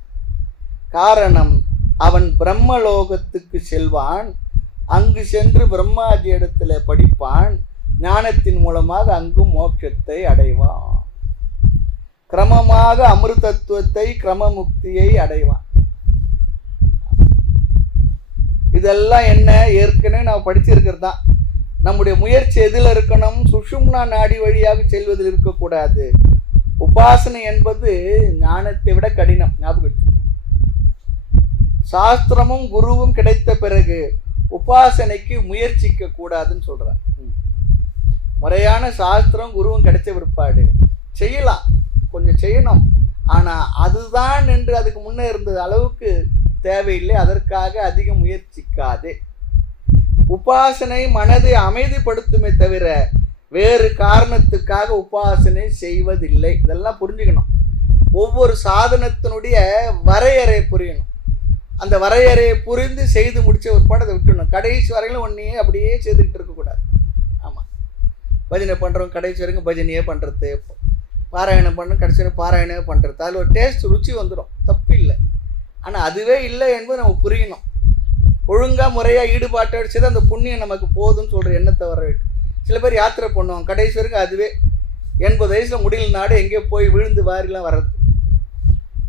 காரணம், அவன் பிரம்மலோகத்துக்கு செல்வான். அங்கு சென்று பிரம்மாஜி இடத்துல படிப்பான். ஞானத்தின் மூலமாக அங்கும் மோட்சத்தை அடைவான். கிரமமாக அமிர்தத்துவத்தை, கிரமமுக்தியை அடைவான். இதெல்லாம் என்ன? ஏற்கனவே நான் படிச்சிருக்கிறது தான். நம்முடைய முயற்சி எதில் இருக்கணும்? சுஷும்னா நாடி வழியாக செல்வதில் இருக்கக்கூடாது. உபாசனை என்பது ஞானத்தை விட கடினம். ஞாபகம், சாஸ்திரமும் குருவும் கிடைத்த பிறகு உபாசனைக்கு முயற்சிக்க கூடாதுன்னு சொல்றார். முறையான சாஸ்திரம் குருவும் கிடைச்ச பிற்பாடு செய்யலாம், கொஞ்சம் செய்யணும். ஆனா அதுதான் என்று அதுக்கு முன்னே இருந்தது அளவுக்கு தேவையில்லை. அதற்காக அதிக முயற்சிக்காது. உபாசனை மனதை அமைதிப்படுத்துமே தவிர வேறு காரணத்துக்காக உபாசனை செய்வதில்லை. இதெல்லாம் புரிஞ்சுக்கணும். ஒவ்வொரு சாதனத்தினுடைய வரையறை புரியணும். அந்த வரையறையை புரிந்து செய்து முடிச்ச ஒரு பாடத்தை விட்டுணும். கடைசி வரையிலும் ஒன்றையே அப்படியே செய்துக்கிட்டு இருக்கக்கூடாது. ஆமாம், பஜனை பண்ணுறவங்க கடைசி வரைக்கும் பஜனையே பண்ணுறது, பாராயணம் பண்ண கடைசி வரைக்கும் பாராயணமே பண்ணுறது. அதில் ஒரு டேஸ்ட், ருச்சி வந்துடும், தப்பு இல்லை. ஆனால் அதுவே இல்லை என்பது நம்ம புரியணும். ஒழுங்காக முறையாக ஈடுபாட்டோடு செய்து அந்த புண்ணியம் நமக்கு போதும்னு சொல்கிற எண்ணத்தை வர வைக்கும். சில பேர் யாத்திரை பண்ணுவாங்க, கடைசி வரைக்கும் அதுவே 80 வயசில் முடியல நாடு எங்கேயோ போய் விழுந்து வாரிலாம் வர்றது.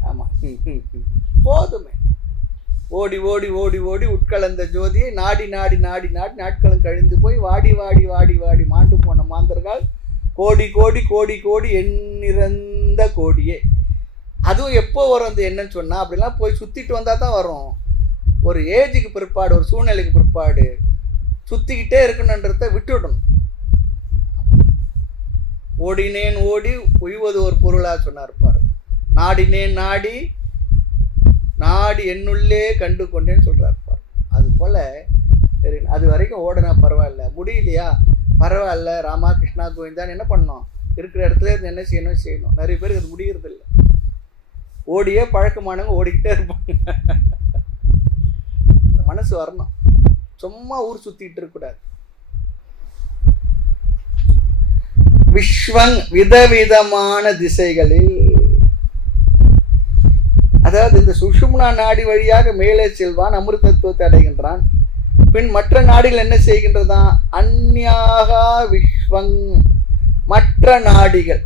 ஆமாம், போதுமே. ஓடி ஓடி ஓடி ஓடி உட்கலந்த ஜோதியை நாடி நாடி நாடி நாடி நாட்களும் கழிந்து போய் வாடி வாடி வாடி வாடி மாண்டு போன மாந்தர்கள் கோடி கோடி கோடி கோடி எண்ணிறந்த கோடியே. அதுவும் எப்போ வரும் அந்த என்னன்னு சொன்னால், அப்படிலாம் போய் சுற்றிட்டு வந்தால் தான் வரும். ஒரு ஏஜுக்கு பிற்பாடு, ஒரு சூழ்நிலைக்கு பிற்பாடு சுற்றிக்கிட்டே இருக்கணுன்றத விட்டுவிடணும். ஓடினேன் ஓடி உய்வது ஒரு பொருளாக சொன்னார் பாரு. நாடினேன் நாடி நாடி என்னுள்ளே கண்டு கொண்டேன்னு சொல்கிறார் பாரு. அது போல் சரி, அது வரைக்கும் ஓடனா பரவாயில்ல, முடியலையா பரவாயில்ல, ராமா கிருஷ்ணா கோவிந்தான்னு என்ன பண்ணோம்? இருக்கிற இடத்துல இருந்து என்ன செய்யணும். நிறைய பேருக்கு அது முடியறதில்லை. ஓடியே பழக்கமானவங்க ஓடிக்கிட்டே இருப்பாங்க. அந்த மனசு வரணும். சும்மா ஊர் சுற்றிக்கிட்டு இருக்கக்கூடாது. விஸ்வங் விதவிதமான திசைகளில், அதாவது இந்த சுஷும்னா நாடி வழியாக மேலே செல்வான், அமிர்தத்துவத்தை அடைகின்றான். பின் மற்ற நாடிகள் என்ன செய்கின்றதான்? அந்யாகா விஸ்வங், மற்ற நாடிகள்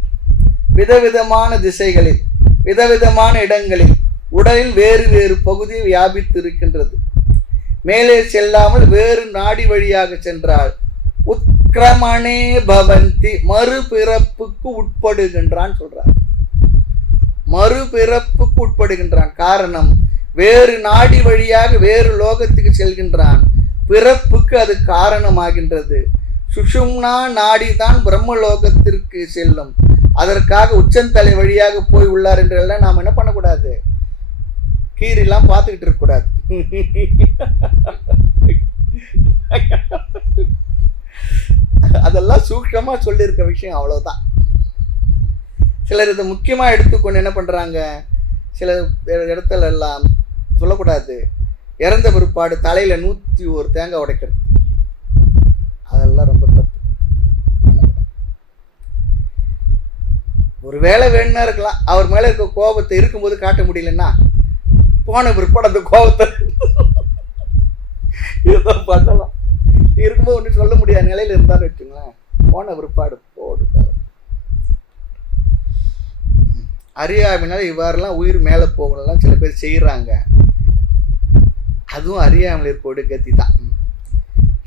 விதவிதமான திசைகளில், விதவிதமான இடங்களில், உடலில் வேறு வேறு பகுதி வியாபித்து இருக்கின்றது. மேலே செல்லாமல் வேறு நாடி வழியாக சென்றால் உத்கிரமணே பவந்தி, மறுபிறப்புக்கு உட்படுகின்றான் சொல்றார். மறுபிறப்புக்கு உட்படுகின்றான். காரணம், வேறு நாடி வழியாக வேறு லோகத்துக்கு செல்கின்றான். பிறப்புக்கு அது காரணமாகின்றது. சுஷும்னா நாடி தான் பிரம்மலோகத்திற்கு செல்லும். அதற்காக உச்சந்தலை வழியாக போய் உள்ளார் என்றெல்லாம் நாம் என்ன பண்ணக்கூடாது, கீரிலாம் பார்த்துக்கிட்டு இருக்கக்கூடாது. அதெல்லாம் சூக்ஷமா சொல்லியிருக்க விஷயம், அவ்வளவுதான். சிலர் இதை முக்கியமா எடுத்துக்கொண்டு என்ன பண்றாங்க, சில இடத்துல எல்லாம் சொல்லக்கூடாது, இறந்த பிற்பாடு தலையில 101 தேங்காய் உடைக்கிறது, அதெல்லாம் ரொம்ப தப்பு. ஒரு வேலை வேணும்னா இருக்கலாம், அவர் மேல இருக்க கோபத்தை இருக்கும்போது காட்ட முடியலன்னா போன பிற்பாடு அந்த கோபத்தை ஏதோ பண்ணலாம். இருக்கும்போது ஒன்றும் சொல்ல முடியாத நிலையில இருந்தாலும் வச்சுங்களேன், போன பிற்பாடு போடு. அறியாமையினால இவ்வாறுலாம் உயிர் மேலே போகணும்லாம் சில பேர் செய்கிறாங்க. அதுவும் அறியாமல் இருப்போடு கத்தி தான்.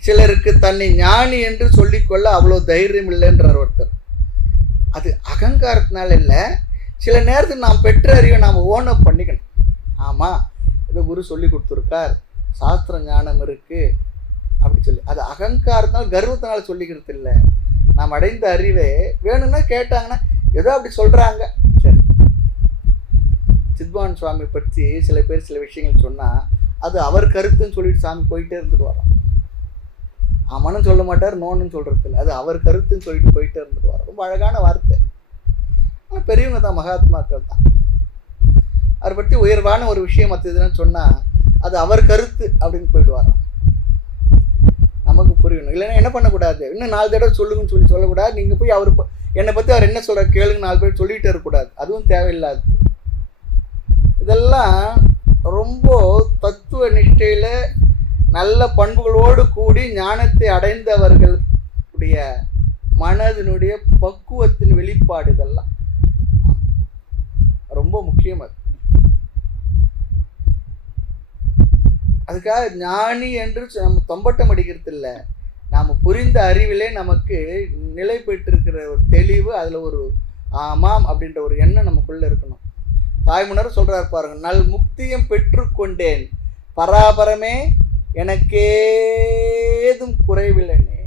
சிலருக்கு தன்னை ஞானி என்று சொல்லிக்கொள்ள அவ்வளோ தைரியம் இல்லைன்றார் ஒருத்தர். அது அகங்காரத்தினால இல்லை, சில நேரத்தில் நாம் பெற்ற அறிவை நாம் ஓனப் பண்ணிக்கணும். ஆமாம், ஏதோ குரு சொல்லி கொடுத்துருக்கார், சாஸ்திர ஞானம் இருக்குது அப்படி சொல்லி, அது அகங்காரத்தினால் கர்வத்தினால சொல்லிக்கிறது இல்லை. நாம் அடைந்த அறிவை வேணும்னா கேட்டாங்கன்னா ஏதோ அப்படி சொல்கிறாங்க. சரி, சித்வான் சுவாமி பற்றி சில பேர் சில விஷயங்கள் சொன்னால் அது அவர் கருத்துன்னு சொல்லிட்டு சாமி போயிட்டே இருந்துட்டு வரோம். ஆமான்னு சொல்ல மாட்டார், நோன்னு சொல்கிறது இல்லை, அது அவர் கருத்துன்னு சொல்லிட்டு போயிட்டே இருந்துட்டு வரோம். ரொம்ப அழகான வார்த்தை. ஆனால் பெரியவங்க தான், மகாத்மாக்கள் தான். அதை பற்றி உயர்வான ஒரு விஷயம் மற்றதுன்னு சொன்னால் அது அவர் கருத்து அப்படின்னு போயிட்டு வரோம். நமக்கு புரியணும். இல்லைன்னா என்ன பண்ணக்கூடாது, இன்னும் 4 தடவை சொல்லுங்கன்னு சொல்லக்கூடாது. நீங்கள் போய் அவர் என்னை பற்றி அவர் என்ன சொல்கிற கேளுங்க 4 பேர் சொல்லிகிட்டே இருக்கக்கூடாது, அதுவும் தேவையில்லாது. இதெல்லாம் ரொம்ப தத்துவ நிஷ்டையில் நல்ல பண்புகளோடு கூடி ஞானத்தை அடைந்தவர்களுடைய மனதினுடைய பக்குவத்தின் வெளிப்பாடு. இதெல்லாம் ரொம்ப முக்கியம். அதுக்காக ஞானி என்று நம்ம தொம்பட்டம் அடிக்கிறது இல்லை, நாம் புரிந்த அறிவிலே நமக்கு நிலை பெற்றிருக்கிற ஒரு தெளிவு, அதில் ஒரு ஆமாம் அப்படின்ற ஒரு எண்ணம் நமக்குள்ளே இருக்கணும். தாய்மன்னர் சொல்கிறார் பாருங்க, நல் முக்தியம் பெற்றுக்கொண்டேன் பராபரமே எனக்கேதும் குறைவில்லைனே.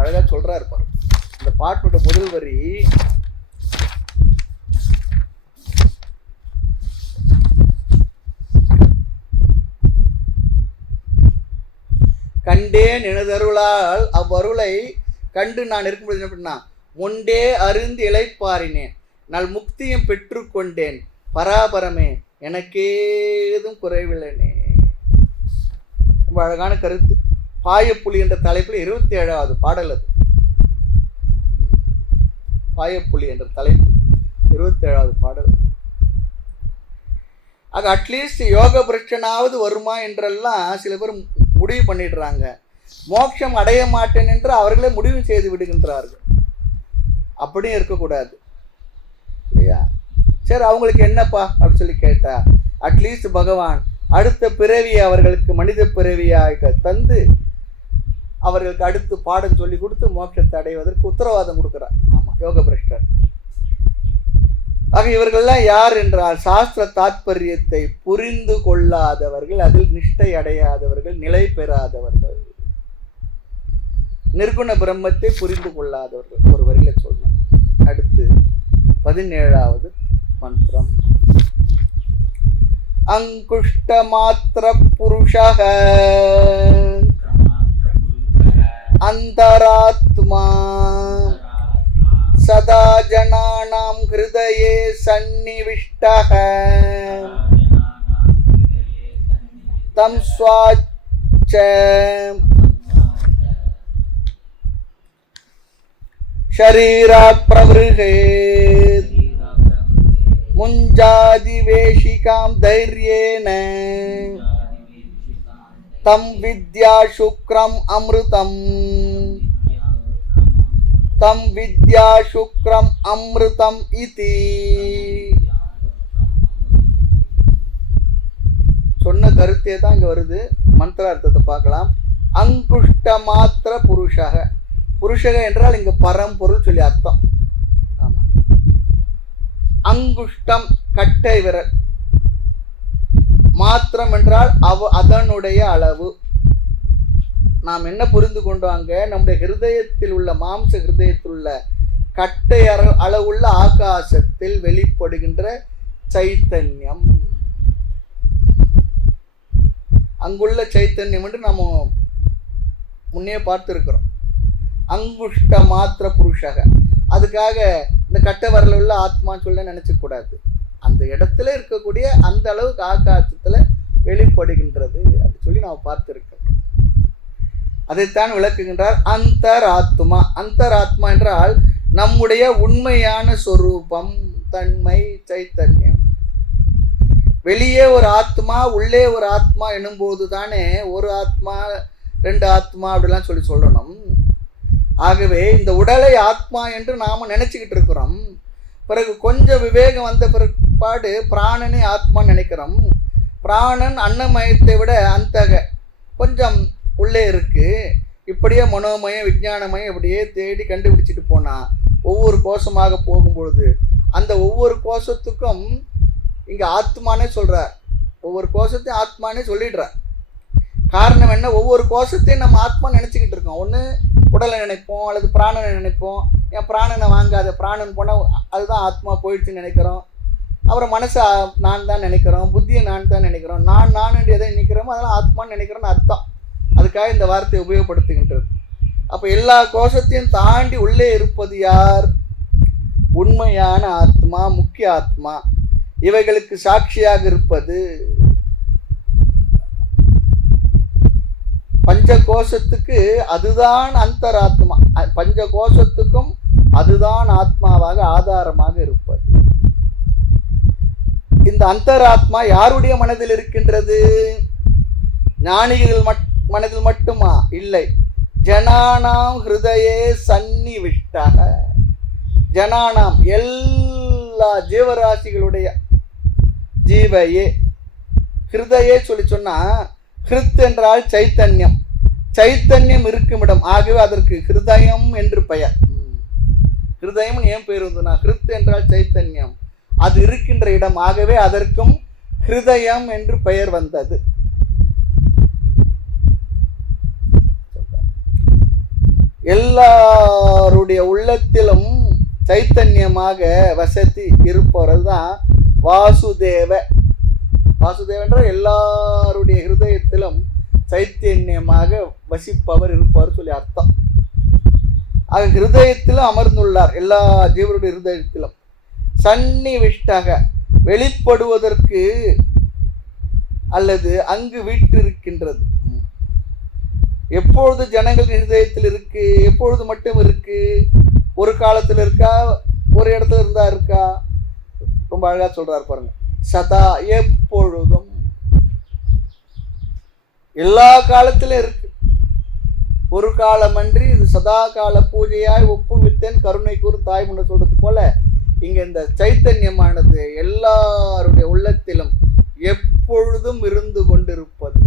அழகாக சொல்கிறார் பாருங்க. இந்த பாட்டோட முதல் வரி, கண்டேன் எனதருளால் அவ்வருளை கண்டு நான் இருக்கும்போது என்ன பண்ணா, முண்டே அருந்து இளைப்பாரினேன் நல் முக்தியும் பெற்றுக்கொண்டேன் பராபரமே எனக்கேதும் குறைவில்லைனே. ரொம்ப அழகான கருத்து. பாயப்புலி என்ற தலைப்பில் 27வது பாடல் அது. பாயப்புலி என்ற தலைப்பு 27வது பாடல். ஆக அட்லீஸ்ட் யோக பிரச்சனாவது வருமா என்றெல்லாம் சில பேர் முடிவு பண்ணிடுறாங்க. மோட்சம் அடைய மாட்டேன் என்று அவர்களே முடிவு செய்து விடுகின்றார்கள். அப்படியும் இருக்கக்கூடாது இல்லையா? சரி, அவங்களுக்கு என்னப்பா அப்படின்னு சொல்லி கேட்டா, அட்லீஸ்ட் பகவான் அடுத்த பிறவியை அவர்களுக்கு மனித பிறவியாக தந்து அவர்களுக்கு அடுத்து பாடம் சொல்லி கொடுத்து மோட்சத்தை அடைவதற்கு உத்தரவாதம் கொடுக்குறார். ஆமாம், யோக பிரஷ்டர். ஆக இவர்கள்லாம் யார் என்றால் சாஸ்திர தாத்பரியத்தை புரிந்து கொள்ளாதவர்கள், அதில் நிஷ்டை அடையாதவர்கள், நிலை பெறாதவர்கள், நிர்குண பிரம்மத்தை புரிந்து கொள்ளாதவர்கள். ஒரு வரியில சொல்லணும். அடுத்து 17வது மந்திரம். அங்குஷ்ட மாத்திர புருஷக அந்தராத்மா சதா ஜனானாம் ஹிருதயே சன்னிவிஷ்டஹ தம் ஸ்வாச்ச ஷரீராத் பிரவ்ருஹேத் முஞ்சாதிவேஷிகாம் தைர்யேன தம் வித்யா சுக்ரம் அமிர்தம் தம் வித்யா சுக்ரம் அமிர்தம் இதி. சொன்ன கருத்தே தான் இங்க வருது. மந்திரார்த்தத்தை பார்க்கலாம். அங்குஷ்ட மாத்திர புருஷக. புருஷக என்றால் இங்க பரம்பொருள் சொல்லி அர்த்தம். ஆமா, அங்குஷ்டம் கட்டை விரல், மாத்திரம் என்றால் அதனுடைய அளவு. நாம் என்ன புரிந்து கொண்டாங்க, நம்முடைய ஹிருதயத்தில் உள்ள மாம்ச ஹிருதயத்தில் உள்ள கட்டை அளவுள்ள ஆகாசத்தில் வெளிப்படுகின்ற சைத்தன்யம், அங்குள்ள சைத்தன்யம் என்று நாம் முன்னே பார்த்துருக்கிறோம். அங்குஷ்ட மாத்திர புருஷக, அதுக்காக இந்த கட்டை வரல உள்ள ஆத்மான்னு சொல்ல நினைச்சக்கூடாது. அந்த இடத்துல இருக்கக்கூடிய அந்த அளவுக்கு ஆகாசத்துல வெளிப்படுகின்றது அப்படி சொல்லி நாம் பார்த்துருக்கோம். அதைத்தான் விளக்குகின்றார். அந்தராத்மா, அந்தராத்மா என்றால் நம்முடைய உண்மையான சொரூபம், தன்மை, சைத்தன்யம். வெளியே ஒரு ஆத்மா, உள்ளே ஒரு ஆத்மா எனும்போது தானே ஒரு ஆத்மா ரெண்டு ஆத்மா அப்படிலாம் சொல்லணும். ஆகவே இந்த உடலை ஆத்மா என்று நாம நினைச்சுக்கிட்டு இருக்கிறோம். பிறகு கொஞ்சம் விவேகம் வந்த பிற்பாடு பிராணனே ஆத்மான்னு நினைக்கிறோம். பிராணன் அன்னமயத்தை விட அந்தக கொஞ்சம் உள்ளே இருக்கு. இப்படியே மனோமயம் விஞ்ஞானமயம் இப்படியே தேடி கண்டுபிடிச்சிட்டு போனா ஒவ்வொரு கோஷமாக போகும்பொழுது அந்த ஒவ்வொரு கோஷத்துக்கும் இங்க ஆத்மானே சொல்றார். ஒவ்வொரு கோஷத்தையும் ஆத்மானே சொல்லிடுறார். காரணம் என்ன, ஒவ்வொரு கோஷத்தையும் நம்ம ஆத்மா நினைச்சுக்கிட்டு இருக்கோம். ஒன்று உடலை நினைப்போம் அல்லது பிராணனை நினைப்போம். என் பிராணனை வாங்காத, பிராணன் போனால் அதுதான் ஆத்மா போயிடுச்சுன்னு நினைக்கிறோம். அப்புறம் மனசை நான் தான் நினைக்கிறோம், புத்தியை நான் தான் நினைக்கிறோம். நான் எதை நினைக்கிறோமோ அதெல்லாம் ஆத்மான்னு நினைக்கிறோன்னு அர்த்தம். அதுக்காக இந்த வார்த்தையை உபயோகப்படுத்துகின்றது. அப்போ எல்லா கோஷத்தையும் தாண்டி உள்ளே இருப்பது யார்? உண்மையான ஆத்மா, முக்கிய ஆத்மா. இவைகளுக்கு சாட்சியாக இருப்பது பஞ்ச கோஷத்துக்கு அதுதான் அந்தராத்மா. பஞ்ச கோஷத்துக்கும் அதுதான் ஆத்மாவாக ஆதாரமாக இருப்பது. இந்த அந்தராத்மா யாருடைய மனதில் இருக்கின்றது? ஞானிகள் மனதில் மட்டுமா? இல்லை. ஜனானாம் ஹிருதயே சன்னிவிஷ்டாக. ஜனானாம் எல்லா ஜீவராசிகளுடைய ஜீவையே ஹிருதயே சொல்லி சொன்னா, ஹிருத் என்றால் சைத்தன்யம், சைத்தன்யம் இருக்கும் இடம். ஆகவே அதற்கு ஹிருதயம் என்று பெயர். ஹிருதயம் ஏன் பேர் வந்ததுன்னா, ஹிருத் என்றால் சைத்தன்யம், அது இருக்கின்ற இடம். ஆகவே அதற்கும் ஹிருதயம் என்று பெயர் வந்தது. எல்லாருடைய உள்ளத்திலும் சைத்தன்யமாக வசதி இருப்பவர் தான் வாசுதேவ. வாசுதேவ என்றால் எல்லாருடைய ஹிருதயத்திலும் சைத்தன்யமாக வசிப்பவர் இருப்பவர் சொல்லி அர்த்தம். ஆக ஹிருதயத்திலும் அமர்ந்துள்ளார், எல்லா ஜீவருடைய ஹிருதயத்திலும். சன்னிவிஷ்டாக வெளிப்படுவதற்கு அல்லது அங்கு வீற்றிருக்கின்றது. எப்பொழுது ஜனங்கள் ஹிருதயத்தில் இருக்கு? எப்பொழுது மட்டும் இருக்கு? ஒரு காலத்தில் இருக்கா, ஒரு இடத்துல இருந்தா இருக்கா? ரொம்ப அழகா சொல்றார் பாருங்க. சதா, எப்பொழுதும், எல்லா காலத்திலும் இருக்கு. ஒரு காலமன்றி இது சதா கால பூஜையாய் ஒப்புவித்தேன் கருணை கூறு தாய் முன்ன சொல்றது போல இங்க இந்த சைத்தன்யமானது எல்லாருடைய உள்ளத்திலும் எப்பொழுதும் இருந்து கொண்டிருப்பது.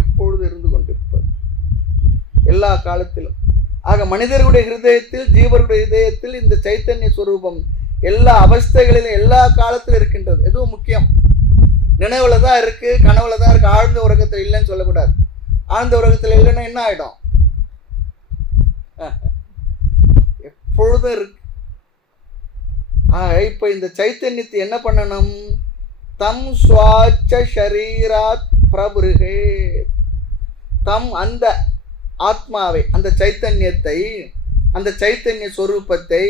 எப்பொழுது இருந்து கொண்டிருப்பது, எல்லா காலத்திலும். ஆக மனிதர்களுடைய ஹிருதயத்தில், ஜீவருடைய இதயத்தில் இந்த சைத்தன்ய ஸ்வரூபம் எல்லா அவஸ்தைகளிலும் எல்லா காலத்திலும் இருக்கின்றது. எதுவும் முக்கியம், நினைவுல தான் இருக்கு, கனவுல தான் இருக்கு, ஆழ்ந்த உறக்கத்தில் இல்லைன்னு சொல்லக்கூடாது. ஆழ்ந்த உறக்கத்தில் இல்லைன்னா என்ன ஆயிடும்? எப்பொழுதும் இருக்கு. இப்ப இந்த சைத்தன்யத்தை என்ன பண்ணணும்? தம் ஸ்வாச்ச ஷரீராத் பிரபுருகே. தம் அந்த ஆத்மாவை, அந்த சைத்தன்யத்தை, அந்த சைத்தன்ய ஸ்வரூபத்தை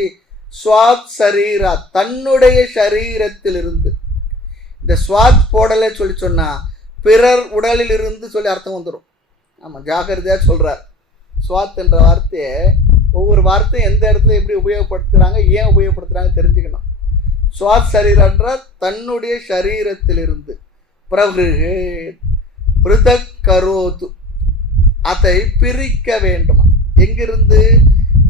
ஸ்வாத் சரீரா தன்னுடைய சரீரத்தில் இருந்து. இந்த ஸ்வாத் போடலை சொல்லி சொன்னா பிறர் உடலில் இருந்து சொல்லி அர்த்தம் வந்துடும். ஆமா, ஜாகிரதையா சொல்றார். ஸ்வாத் என்ற வார்த்தையை ஒவ்வொரு வார்த்தையும் எந்த இடத்துல எப்படி உபயோகப்படுத்துறாங்க, ஏன் உபயோகப்படுத்துறாங்க தெரிஞ்சுக்கணும். ஸ்வாத் சரீரன்ற தன்னுடைய சரீரத்திலிருந்து. பிரபுருகே பிருதக் கரோது, அதை பிரிக்க வேண்டுமா? எங்கிருந்து?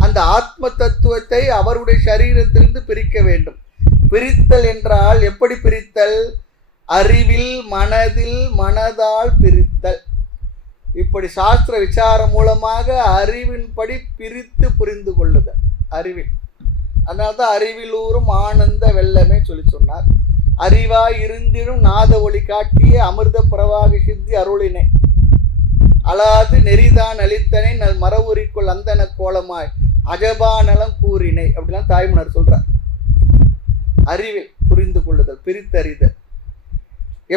அந்த ஆத்ம தத்துவத்தை அவருடைய சரீரத்திலிருந்து பிரிக்க வேண்டும். பிரித்தல் என்றால் எப்படி பிரித்தல்? அறிவில், மனதில், மனதால் பிரித்தல். இப்படி சாஸ்திர விசாரம் மூலமாக அறிவின்படி பிரித்து புரிந்து கொள்ளுதல். அறிவில் அதனால்தான் அறிவிலூரும் ஆனந்த வெள்ளமே சொல்லி சொன்னார். அறிவாய் இருந்திடும் நாத ஒளி காட்டிய அமிர்த பிரவாக சித்தி அருளினை அலாது நெறிதான் அளித்தனை நல் மரவுரிக்குள் அந்தன கோலமாய் அஜபா நலம் கூறினை அப்படிலாம் தாய்மன்னர் சொல்றார். அறிவில் புரிந்து கொள்ளுதல், பிரித்தறிதல்.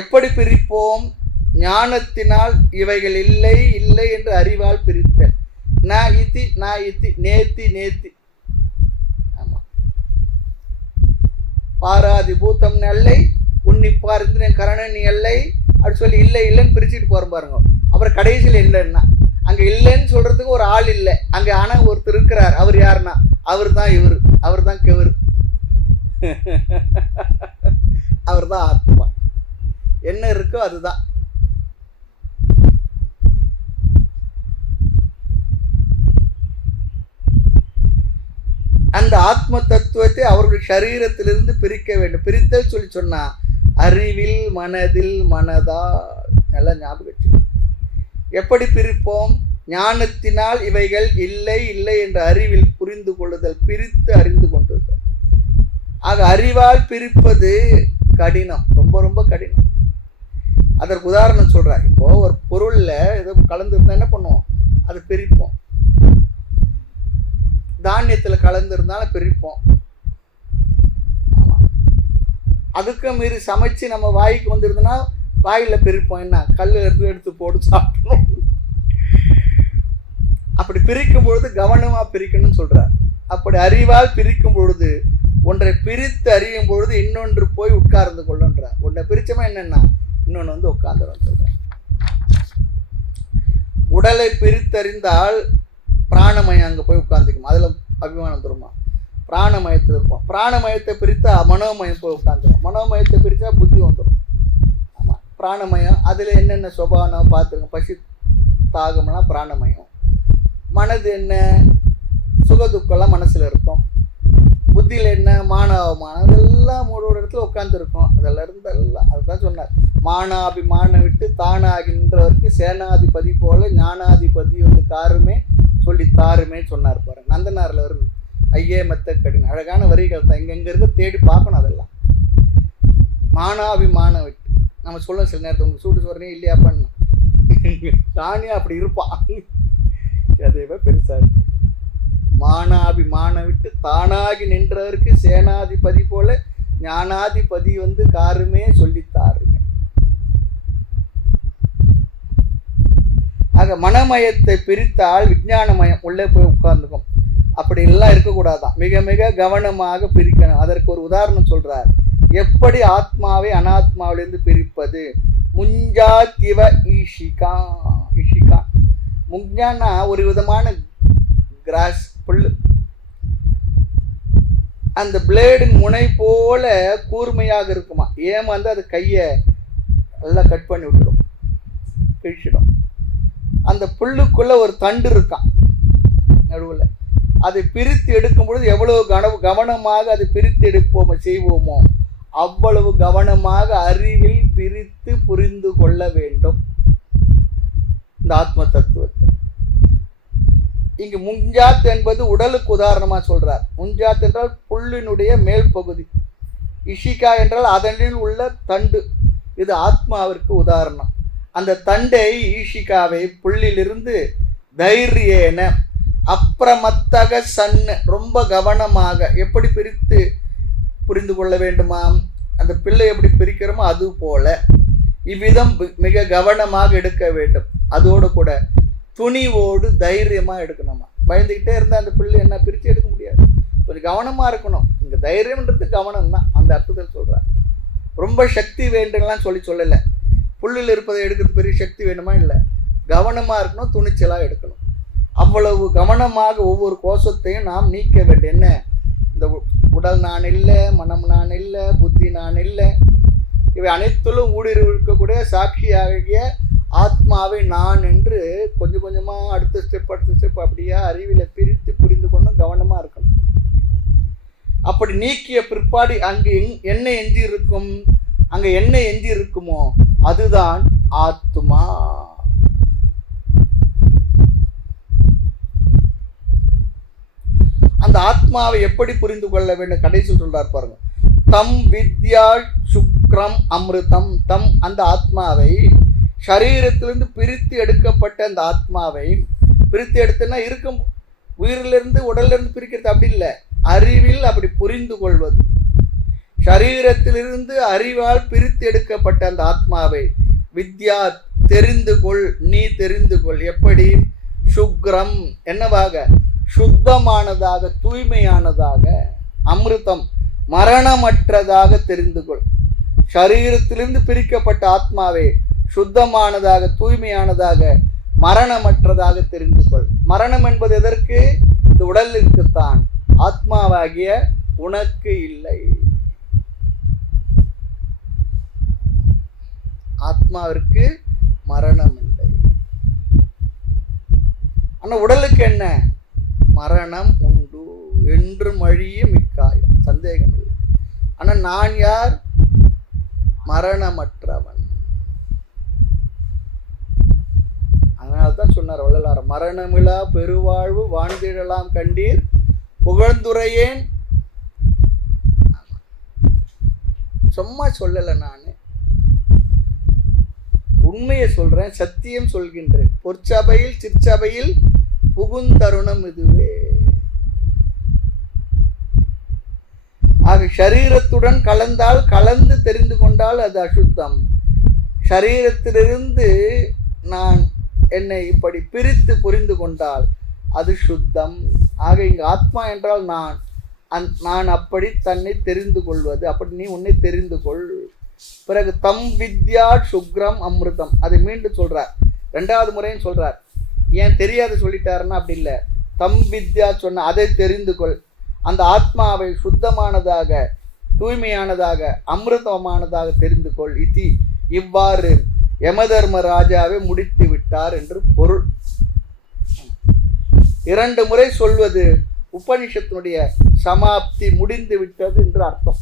எப்படி பிரிப்போம்? ஞானத்தினால் இவைகள் இல்லை இல்லை என்று அறிவால் பிரித்தல். ந இத்தி ந இத்தி, நேத்தி நேத்தி. ஆமா, பாராதி பூத்தம் அல்லை உன்னிப்பார் கரணன் அல்லை அப்படி சொல்லி இல்லை இல்லைன்னு பிரிச்சுட்டு போற பாருங்க. அப்புறம் கடைசியில் இல்லைன்னா அங்க இல்லைன்னு சொல்றதுக்கு ஒரு ஆள் இல்லை, அங்க ஆனா ஒருத்தர் இருக்கிறார். அவர் யாருன்னா அவர் தான் இவர், அவர் தான் கெவர், அவர் தான் ஆத்மா. என்ன இருக்கோ அதுதான். அந்த ஆத்ம தத்துவத்தை அவருடைய சரீரத்திலிருந்து பிரிக்க வேண்டும். பிரித்தல் சொல்லி சொன்னா அறிவில் மனதில் மனதால். நல்லா ஞாபகம். எப்படி பிரிப்போம்? ஞானத்தினால் இவைகள் இல்லை இல்லை என்ற அறிவில் புரிந்து கொள்ளுதல், பிரித்து அறிந்து கொண்டிருத்தல். ஆக அறிவால் பிரிப்பது கடினம், ரொம்ப ரொம்ப கடினம். அதற்கு உதாரணம் சொல்றேன். இப்போ ஒரு பொருள்ல ஏதோ கலந்துருந்தா என்ன பண்ணுவோம்? அதை பிரிப்போம். தானியத்துல கலந்துருந்தாலும் பிரிப்போம். அதுக்கு மீறி சமைச்சு நம்ம வாய்க்கு வந்துருதுன்னா வாயில பிரிப்போம். என்ன கல்லு எடுத்து போட்டு சாப்பிடணும். அப்படி பிரிக்கும் பொழுது கவனமா பிரிக்கணும்னு சொல்றார். அப்படி அறிவால் பிரிக்கும் பொழுது, ஒன்றை பிரித்து அறியும் பொழுது இன்னொன்று போய் உட்கார்ந்து கொள்ளுன்றார். ஒன்றை பிரிச்சமா என்னன்னா இன்னொன்று வந்து உட்கார்ந்துடும் சொல்றார். உடலை பிரித்தறிந்தால் பிராணமயம் அங்க போய் உட்கார்ந்துக்கும். அதுல அபிமானம் தருமா? பிராணமயத்தில் இருப்போம். பிராணமயத்தை பிரித்தா மனோமயம் போய் உட்காந்துரும். மனோமயத்தை பிரித்தா புத்தி வந்துடும். ஆமாம், பிராணமயம் அதில் என்னென்ன சுபாவம் பார்த்துருங்க. பசி தாகம்னா பிராணமயம். மனது என்ன? சுகதுக்கெல்லாம் மனசில் இருக்கும். புத்தியில் என்ன? மானாவமானம். அதெல்லாம் ஒரு இடத்துல உட்காந்துருக்கும். அதெல்லாம் இருந்தெல்லாம் அதுதான் சொன்னார். மானாபிமானம் விட்டு தானாகின்றவருக்கு சேனாதிபதி போல ஞானாதிபதி வந்து காருமே சொல்லி தாருமே சொன்னார் பாருங்க. நந்தனாரில் வருது. ஐயே மெத்த கடின அழகான வரிகள் தான். இங்கே இருக்க தேடி பார்க்கணும். அதெல்லாம் மானாபிமானம் விட்டு நம்ம சொல்ல சில நேரத்தை உங்களுக்கு சூடு சொல்றேன் இல்லையா பண்ண தானே அப்படி இருப்பான். அதைவே பெருசா மானாபிமானம் விட்டு தானாகி நின்றவருக்கு சேனாதிபதி போல ஞானாதிபதி வந்து காருமே சொல்லித்தாருமே. ஆக மனமயத்தை பிரித்தால் விஞ்ஞானமயம் உள்ளே போய் உட்கார்ந்துக்கும். அப்படி எல்லாம் இருக்கக்கூடாதான். மிக மிக கவனமாக பிரிக்கணும். அதற்கு ஒரு உதாரணம் சொல்றார். எப்படி ஆத்மாவை அனாத்மாவிலிருந்து பிரிப்பது? முஞ்சாத்திவ ஈஷிகா. ஈஷிகா முஞ்சான்னா ஒரு விதமான கிராஸ் புல்லு. அந்த பிளேடின் முனை போல கூர்மையாக இருக்குமா. ஏமாந்து அது கையை நல்லா கட் பண்ணி விட்டுடும், பிரிச்சிடும். அந்த புல்லுக்குள்ள ஒரு தண்டு இருக்கான் நடுவில். அதை பிரித்து எடுக்கும் பொழுது எவ்வளவு கவனமாக அதை பிரித்து எடுப்போமோ செய்வோமோ அவ்வளவு கவனமாக அறிவில் பிரித்து புரிந்து கொள்ள வேண்டும் இந்த ஆத்ம தத்துவத்தை. இங்கு முஞ்சாத் என்பது உடலுக்கு உதாரணமா சொல்றார். முஞ்சாத் என்றால் புல்லினுடைய மேல் பகுதி. இஷிகா என்றால் அதனில் உள்ள தண்டு. இது ஆத்மாவிற்கு உதாரணம். அந்த தண்டை ஈஷிகாவை புல்லிலிருந்து தைரியேன அப்புறமத்தக சன்னு ரொம்ப கவனமாக எப்படி பிரித்து புரிந்து கொள்ள வேண்டுமாம். அந்த பிள்ளை எப்படி பிரிக்கிறோமோ அது போல இவ்விதம் மிக கவனமாக எடுக்க வேண்டும். அதோடு கூட துணிவோடு தைரியமா எடுக்கணுமா. பயந்துகிட்டே இருந்தா அந்த பிள்ளை என்ன பிரித்து எடுக்க முடியாது. கொஞ்சம் கவனமா இருக்கணும். இங்க தைரியம்ன்றது கவனம் தான். அந்த அர்த்தத்தில் சொல்றார். ரொம்ப சக்தி வேண்டும்லாம் சொல்லலை. புல்லில் இருப்பதை எடுக்கிறது பெரிய சக்தி வேணுமா? இல்லை, கவனமா இருக்கணும், துணிச்சலா எடுக்கணும். அவ்வளவு கவனமாக ஒவ்வொரு கோஷத்தையும் நாம் நீக்க வேண்டும். என்ன, இந்த உடல் நான் இல்லை, மனம் நான் இல்லை, புத்தி நான் இல்லை, இவை அனைத்திலும் ஊடுருவி இருக்கக்கூடிய சாட்சியாகிய ஆத்மாவை நான் என்று கொஞ்சம் கொஞ்சமாக அடுத்த ஸ்டெப் அப்படியே அறிவில் பிரித்து புரிந்து கொண்டு கவனமாக இருக்கணும். அப்படி நீக்கிய பிற்பாடு அங்கு என்ன எஞ்சி இருக்கும்? அங்கே என்ன எஞ்சி இருக்குமோ அதுதான் ஆத்மா. அந்த அந்த ஆத்மாவை எப்படி புரிந்து கொள்ள வேண்டும்? கடைசியில் சொல்றார் பாருங்க, தம் வித்யா சுக்ரம் அமிர்தம். தம் அந்த ஆத்மாவை, சரீரத்திலிருந்து பிரித்து எடுக்கப்பட்ட அந்த ஆத்மாவை, பிரித்து எடுத்துன்னா இருக்கும் உயிரிலிருந்து உடலிலிருந்து பிரிக்கிறது அப்படி இல்லை, அறிவில் அப்படி புரிந்து கொள்வது. சரீரத்திலிருந்து அறிவால் பிரித்து எடுக்கப்பட்ட அந்த ஆத்மாவை வித்யா தெரிந்து கொள், நீ தெரிந்து கொள். எப்படி? சுக்ரம் என்னவாக? சுத்தமானதாக, தூய்மையானதாக. அமிர்தம் மரணமற்றதாக தெரிந்து கொள். சரீரத்திலிருந்து பிரிக்கப்பட்ட ஆத்மாவை சுத்தமானதாக, தூய்மையானதாக, மரணமற்றதாக தெரிந்து கொள். மரணம் என்பது எதற்கு? இந்த உடலிற்குத்தான், ஆத்மாவாகிய உனக்கு இல்லை. ஆத்மாவிற்கு மரணம் இல்லை. ஆனால் உடலுக்கு என்ன? மரணம் உண்டு, என்றும் அழியும் இக்காயம், சந்தேகம் இல்லை. ஆனால் நான் யார்? மரணமற்றவன். அதனால்தான் சொன்னார் வள்ளலார், மரணமிலா பெருவாழ்வு வாழ்ந்திடலாம் கண்டீர் புகழ்ந்துரையேன். சும்மா சொல்லலை, நான் உண்மையை சொல்றேன், சத்தியம் சொல்கின்றேன். பொற்சபையில் சிற்சபையில் புகுந்தருணம் இதுவே. ஆக சரீரத்துடன் கலந்தால், கலந்து தெரிந்து கொண்டால் அது அசுத்தம். சரீரத்திலிருந்து நான் என்னை இப்படி பிரித்து புரிந்து கொண்டால் அது சுத்தம். ஆக இங்கு ஆத்மா என்றால் நான் அப்படி தன்னை தெரிந்து கொள்வது. அப்படி நீ உன்னை தெரிந்து கொள். பிறகு தம் வித்யா சுக்ரம் அமிர்தம், அதை மீண்டும் சொல்றார், ரெண்டாவது முறையும் சொல்றார். ஏன் தெரியாது சொல்லிட்டாருன்னா அப்படி இல்லை, தம் வித்யா சொன்ன அதை தெரிந்து கொள். அந்த ஆத்மாவை சுத்தமானதாக, தூய்மையானதாக, அமிர்தமானதாக தெரிந்து கொள். இவ்வாறு யமதர்ம ராஜாவை முடித்து விட்டார் என்று பொருள். இரண்டு முறை சொல்வது உபனிஷத்தினுடைய சமாப்தி, முடிந்து விட்டது என்று அர்த்தம்.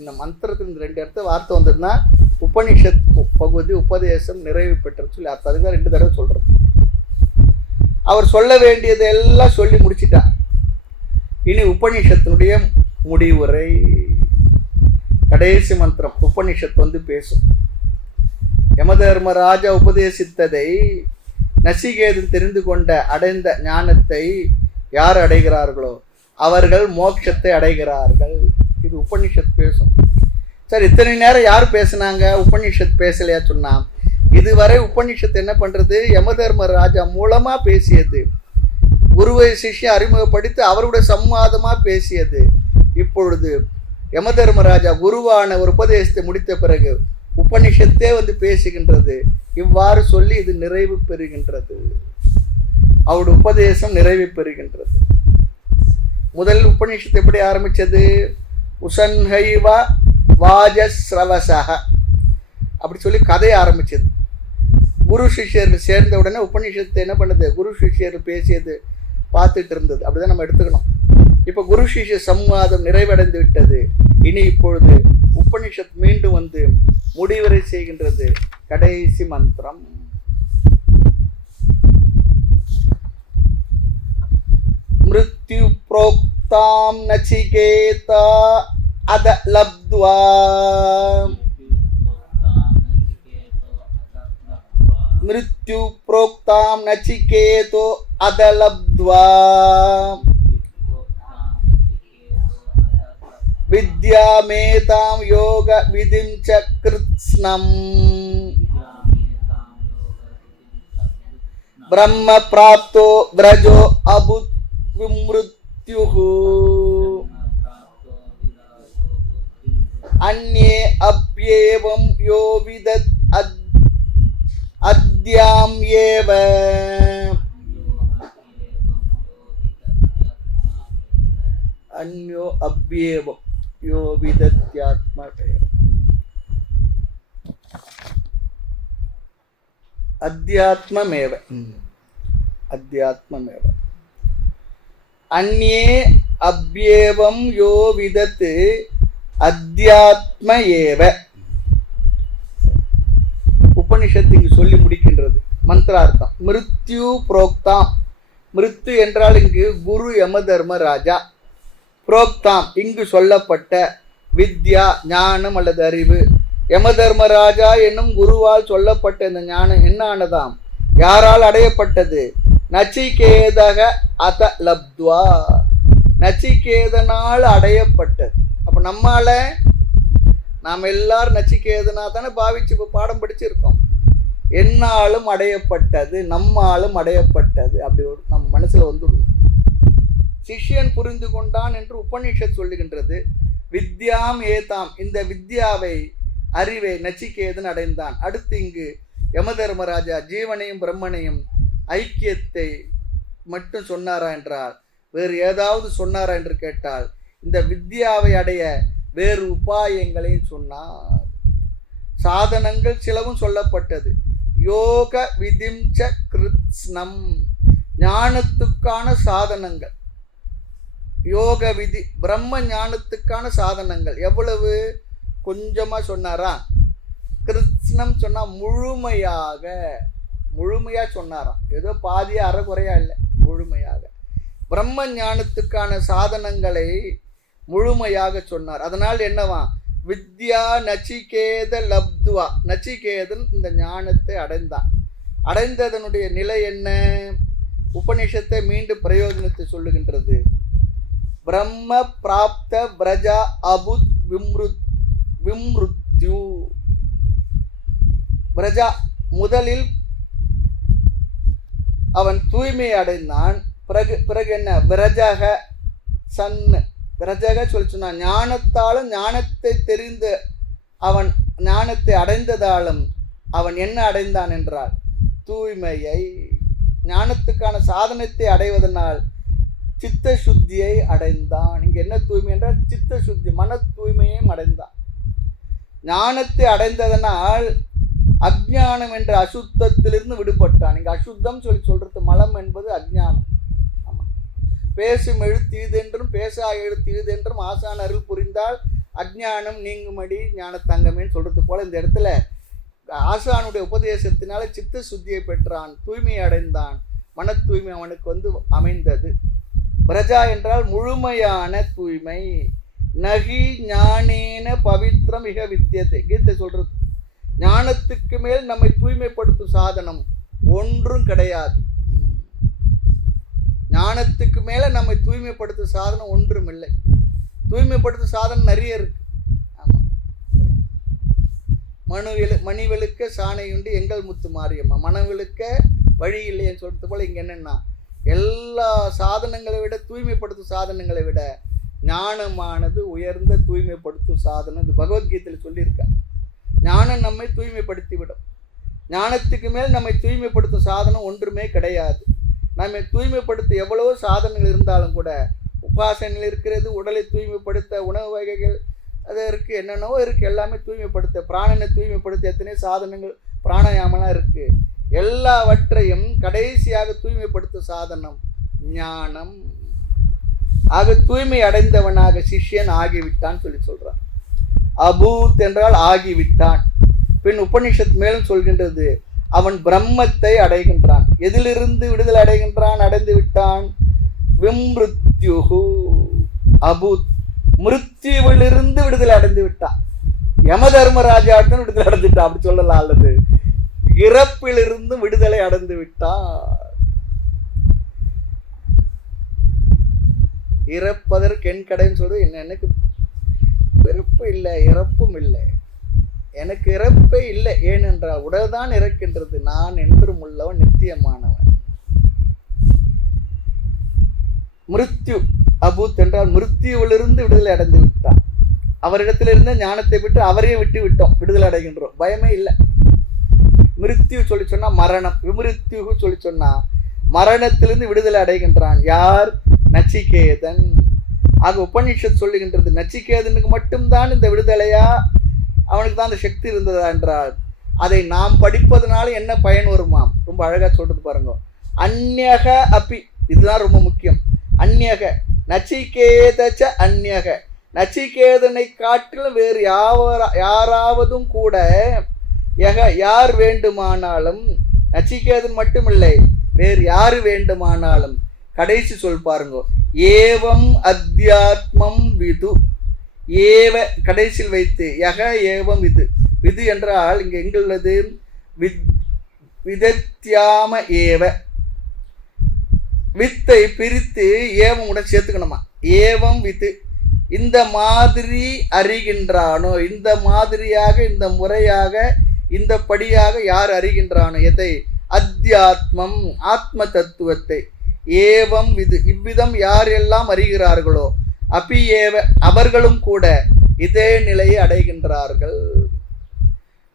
இந்த மந்திரத்தில் இந்த ரெண்டு இடத்துல வார்த்தை வந்ததுன்னா உபனிஷத் பகுதி உபதேசம் நிறைவு பெற்று சொல்லி அதுதான் ரெண்டு தடவை சொல்றது. அவர் சொல்ல வேண்டியதை எல்லாம் சொல்லி முடிச்சிட்டார். இனி உபனிஷத்தினுடைய முடிவுரை, கடைசி மந்திரம். உபனிஷத் பேசும். யமதர்ம ராஜா உபதேசித்ததை நசிகேதன் தெரிந்து கொண்ட அடைந்த ஞானத்தை யார் அடைகிறார்களோ அவர்கள் மோட்சத்தை அடைகிறார்கள். இது உபனிஷத் பேசும். சரி, இத்தனை நேரம் யார் பேசினாங்க? உபனிஷத் பேசலையா சொன்னா? இதுவரை உபனிஷத் என்ன பண்றது? யமதர்ம ராஜா மூலமா பேசியது, குருவை சிஷ்ய அறிமுகப்படுத்தி அவருடைய சம்வாதமா பேசியது. இப்பொழுது யமதர்ம ராஜா குருவான ஒரு உபதேசத்தை முடித்த பிறகு உபனிஷத்தே பேசுகின்றது. இவ்வாறு சொல்லி இது நிறைவு பெறுகின்றது. அவருடைய உபதேசம் நிறைவு பெறுகின்றது. முதல் உபனிஷத்து எப்படி ஆரம்பிச்சது? உசன்ஹைவ வாஜஸ்ரவசஹ அப்படி சொல்லி கதையை ஆரம்பிச்சது. குரு சிஷ்யர்கள் சேர்ந்த உடனே உபனிஷத்து என்ன பண்ணுது? குரு சிஷ்யர்கள் பேசியது பார்த்துட்டு இருந்தது. அப்படிதான் நம்ம எடுத்துக்கணும். இப்போ குரு சிஷ்ய சம்வாதம் நிறைவடைந்து விட்டது. இனி இப்பொழுது உபனிஷத் மீண்டும் முடிவுரை செய்கின்றது. கடைசி மந்திரம். மிருத்யு ப்ரோக்தாம் நச்சிகேதா அத லப்த்வா மிருத்யு ப்ரோக்தாம் நச்சிகேதோ அத லப்த்வா வித்யாமேதாம் யோக விதிம் ச கிருத்ஸ்னம் பிரம்ம பிராப்தோ வ்ரஜோ அபுத் விம்ருத்யுஹு அன்யே அப்யேவம் யோ விதத் அத்யாம் ஏவ அன்யோ அப்யேவம் யோ விதத்யாத்மேவ அத்யாத்மமேவ அத்யாத்மமேவ அன்யே அப்யேவம் யோ விதத் அத்யாத்ம ஏவ. உபனிஷத்து இங்கு சொல்லி முடிக்கின்றது. மந்திரார்த்தம். மிருத்யு புரோக்தாம், மிருத்து என்றால் இங்கு குரு யம தர்மராஜா. புரோக்தாம் இங்கு சொல்லப்பட்ட வித்யா ஞானம் அல்லது அறிவு. யம தர்மராஜா என்னும் குருவால் சொல்லப்பட்ட இந்த ஞானம் என்ன ஆனதாம்? யாரால் அடையப்பட்டது? நச்சிகேதக அத லப்த்வா, நச்சிகேதனால் அடையப்பட்டது. அப்ப நாம் எல்லாரும் நச்சிகேதனா தானே பாவிச்சு இப்போ பாடம் படிச்சிருக்கோம். என்னாலும் அடையப்பட்டது, நம்மாலும் அடையப்பட்டது. அப்படி ஒரு நம்ம மனசுல வந்துடணும். சிஷ்யன் புரிந்து கொண்டான் என்று உபநிஷத் சொல்லுகின்றது. வித்யாம் ஏதாம், இந்த வித்யாவை அறிவை நச்சிகேதன் அடைந்தான். அடுத்து இங்கு யம தர்மராஜா ஜீவனையும் பிரம்மனையும் ஐக்கியத்தை மட்டும் சொன்னாரா என்றால், வேறு ஏதாவது சொன்னாரா என்று கேட்டால், இந்த வித்யாவை அடைய வேறு உபாயங்களையும் சொன்னார். சாதனங்கள் சிலவும் சொல்லப்பட்டது. யோக விதிம்ச கிருத்ஸ்னம், ஞானத்துக்கான சாதனங்கள். யோக விதி பிரம்ம ஞானத்துக்கான சாதனங்கள் எவ்வளவு? கொஞ்சமா சொன்னாரா? கிருத்ஸ்னம் சொன்னா முழுமையா சொன்னாராம். ஏதோ பாதியா அறகுறையா இல்லை, முழுமையாக பிரம்ம ஞானத்துக்கான சாதனங்களை முழுமையாக சொன்னார். அதனால் என்னவா? வித்யா நச்சிகேத லப்துவா, நச்சிகேதன் இந்த ஞானத்தை அடைந்தான். அடைந்ததனுடைய நிலை என்ன? உபநிஷத்தை மீண்டும் பிரயோஜனத்தை சொல்லுகின்றது. பிரம்ம பிராப்த பிரஜா அபுத் விம்ருத்யு. பிரஜா முதலில் அவன் தூய்மை அடைந்தான். பிறகு என்ன? விரஜக சன்னு, விரஜக சொல்லி சொன்னான். ஞானத்தாலும் ஞானத்தை தெரிந்து அவன் ஞானத்தை அடைந்ததாலும் அவன் என்ன அடைந்தான் என்றால் தூய்மையை. ஞானத்துக்கான சாதனத்தை அடைவதனால் சித்த சுத்தியை அடைந்தான். இங்க என்ன தூய்மை என்றால் சித்த சுத்தி, மன தூய்மையையும் அடைந்தான். ஞானத்தை அடைந்ததனால் அஜ்ஞானம் என்ற அசுத்தத்திலிருந்து விடுபட்டான். இங்க அசுத்தம் சொல்றது மலம் என்பது அஜ்ஞானம். ஆமா, பேசும் எழுத்து ஈதென்றும் பேசா எழுத்து ஈதென்றும் ஆசான் அருள் புரிந்தால் அஜ்ஞானம் நீங்குமடி ஞான தங்கமேன்னு சொல்றது போல இந்த இடத்துல ஆசானுடைய உபதேசத்தினால சித்த சுத்தியை பெற்றான், தூய்மையை அடைந்தான், மன தூய்மை அவனுக்கு அமைந்தது. பிரஜா என்றால் முழுமையான தூய்மை. நகி ஞானேன பவித்ரம் இக வித்தியத்தை, கீதை சொல்றது. ஞானத்துக்கு மேல் நம்மை தூய்மைப்படுத்தும் சாதனம் ஒன்றும் கிடையாது. ஞானத்துக்கு மேல நம்மை தூய்மைப்படுத்தும் சாதனம் ஒன்றும் இல்லை. தூய்மைப்படுத்தும் சாதனம் நிறைய இருக்கு. ஆமா, மணிவெளுக்க சாணையுண்டு எங்கள் முத்து மாரியம்மா, மனவெளுக்க வழி இல்லைன்னு சொல்றது போல இங்க என்னன்னா எல்லா சாதனங்களை விட தூய்மைப்படுத்தும் சாதனங்களை விட ஞானமானது உயர்ந்த தூய்மைப்படுத்தும் சாதனம். இது பகவத்கீதையில் சொல்லியிருக்க. ஞானம் நம்மை தூய்மைப்படுத்தி விடும். ஞானத்துக்கு மேல் நம்மை தூய்மைப்படுத்தும் சாதனம் ஒன்றுமே கிடையாது. நம்மை தூய்மைப்படுத்த எவ்வளவோ சாதனங்கள் இருந்தாலும் கூட உபாசனைகள் இருக்கிறது, உடலை தூய்மைப்படுத்த உணவு வகைகள் அது இருக்கு, என்னென்னவோ இருக்கு, எல்லாமே தூய்மைப்படுத்த, பிராணனை தூய்மைப்படுத்த எத்தனையோ சாதனங்கள் பிராணாயாமெல்லாம் இருக்கு. எல்லாவற்றையும் கடைசியாக தூய்மைப்படுத்தும் சாதனம் ஞானம். ஆக தூய்மை அடைந்தவனாக சிஷ்யன் ஆகிவிட்டான் சொல்றான். அபூத் என்றால் ஆகிவிட்டான். பின் உபனிஷத் மேலும் சொல்கின்றது, அவன் பிரம்மத்தை அடைகின்றான். எதிலிருந்து விடுதலை அடைகின்றான்? அடைந்து விட்டான். விம்ருத்யுஹு அபூத், மிருத்யுவிலிருந்து விடுதலை அடைந்து விட்டான். யம தர்மராஜாட்டும் விடுதலை அடைஞ்சிட்டான் அப்படி சொல்லலாம். அல்லது இறப்பிலிருந்து விடுதலை அடைந்து விட்டார். இறப்பதற்கு என் கடைன்னு சொல்லி எனக்கு பிறப்பு இல்லை, இறப்பும் இல்லை, எனக்கு இறப்பே இல்லை. ஏனென்றால் உடல்தான் இறக்கின்றது, நான் என்றும் உள்ளவன், நித்தியமானவன். மிருத்யு அபூத் என்றால் மிருத்யுவிலிருந்து விடுதலை அடைந்து விட்டான். அவரிடத்திலிருந்து ஞானத்தை விட்டு அவரையே விட்டு விட்டோம், விடுதலை அடைகின்றோம், பயமே இல்லை. மிருத்யு சொல்லி சொன்னா மரணம், விமிருத்யு சொல்லி சொன்னா மரணத்திலிருந்து விடுதலை அடைகின்றான். யார்? நச்சிகேதன். ஆக உபநிஷத் சொல்லுகின்றது, நச்சிகேதனுக்கு மட்டும்தான் இந்த விடுதலையா, அவனுக்கு தான் அந்த சக்தி இருந்ததா என்றால் அதை நாம் படிப்பதனால என்ன பயன் வருமாம்? ரொம்ப அழகா சொல்றது பாருங்க. அந்யக அப்பி, இதுதான் ரொம்ப முக்கியம். அந்யக நச்சிகேதச்ச அந்யக, நச்சிகேதனை காட்டிலும் வேறு யாராவதும் கூட யார் வேண்டுமானாலும், நச்சிகேதன் மட்டுமில்லை, வேறு யாரு வேண்டுமானாலும் கடைசி சொல் பாருங்க, ஏவம் அத்தியாத்மம் விது. ஏவ கடைசியில் வைத்து யக ஏவம் விது. விது என்றால் இங்க எங்க உள்ளது? விதத்யாம ஏவ. வித்தை பிரித்து ஏவம் உடன் சேர்த்துக்கணுமா? ஏவம் வித்து, இந்த மாதிரி அறிகின்றானோ, இந்த மாதிரியாக, இந்த முறையாக, இந்த படியாக யார் அறிகின்றானோ எதை? அத்தியாத்மம், ஆத்ம தத்துவத்தை. ஏவம் விது, இவ்விதம் யாரெல்லாம் அறிகிறார்களோ, அபி ஏவ, அவர்களும் கூட இதே நிலையை அடைகின்றார்கள்.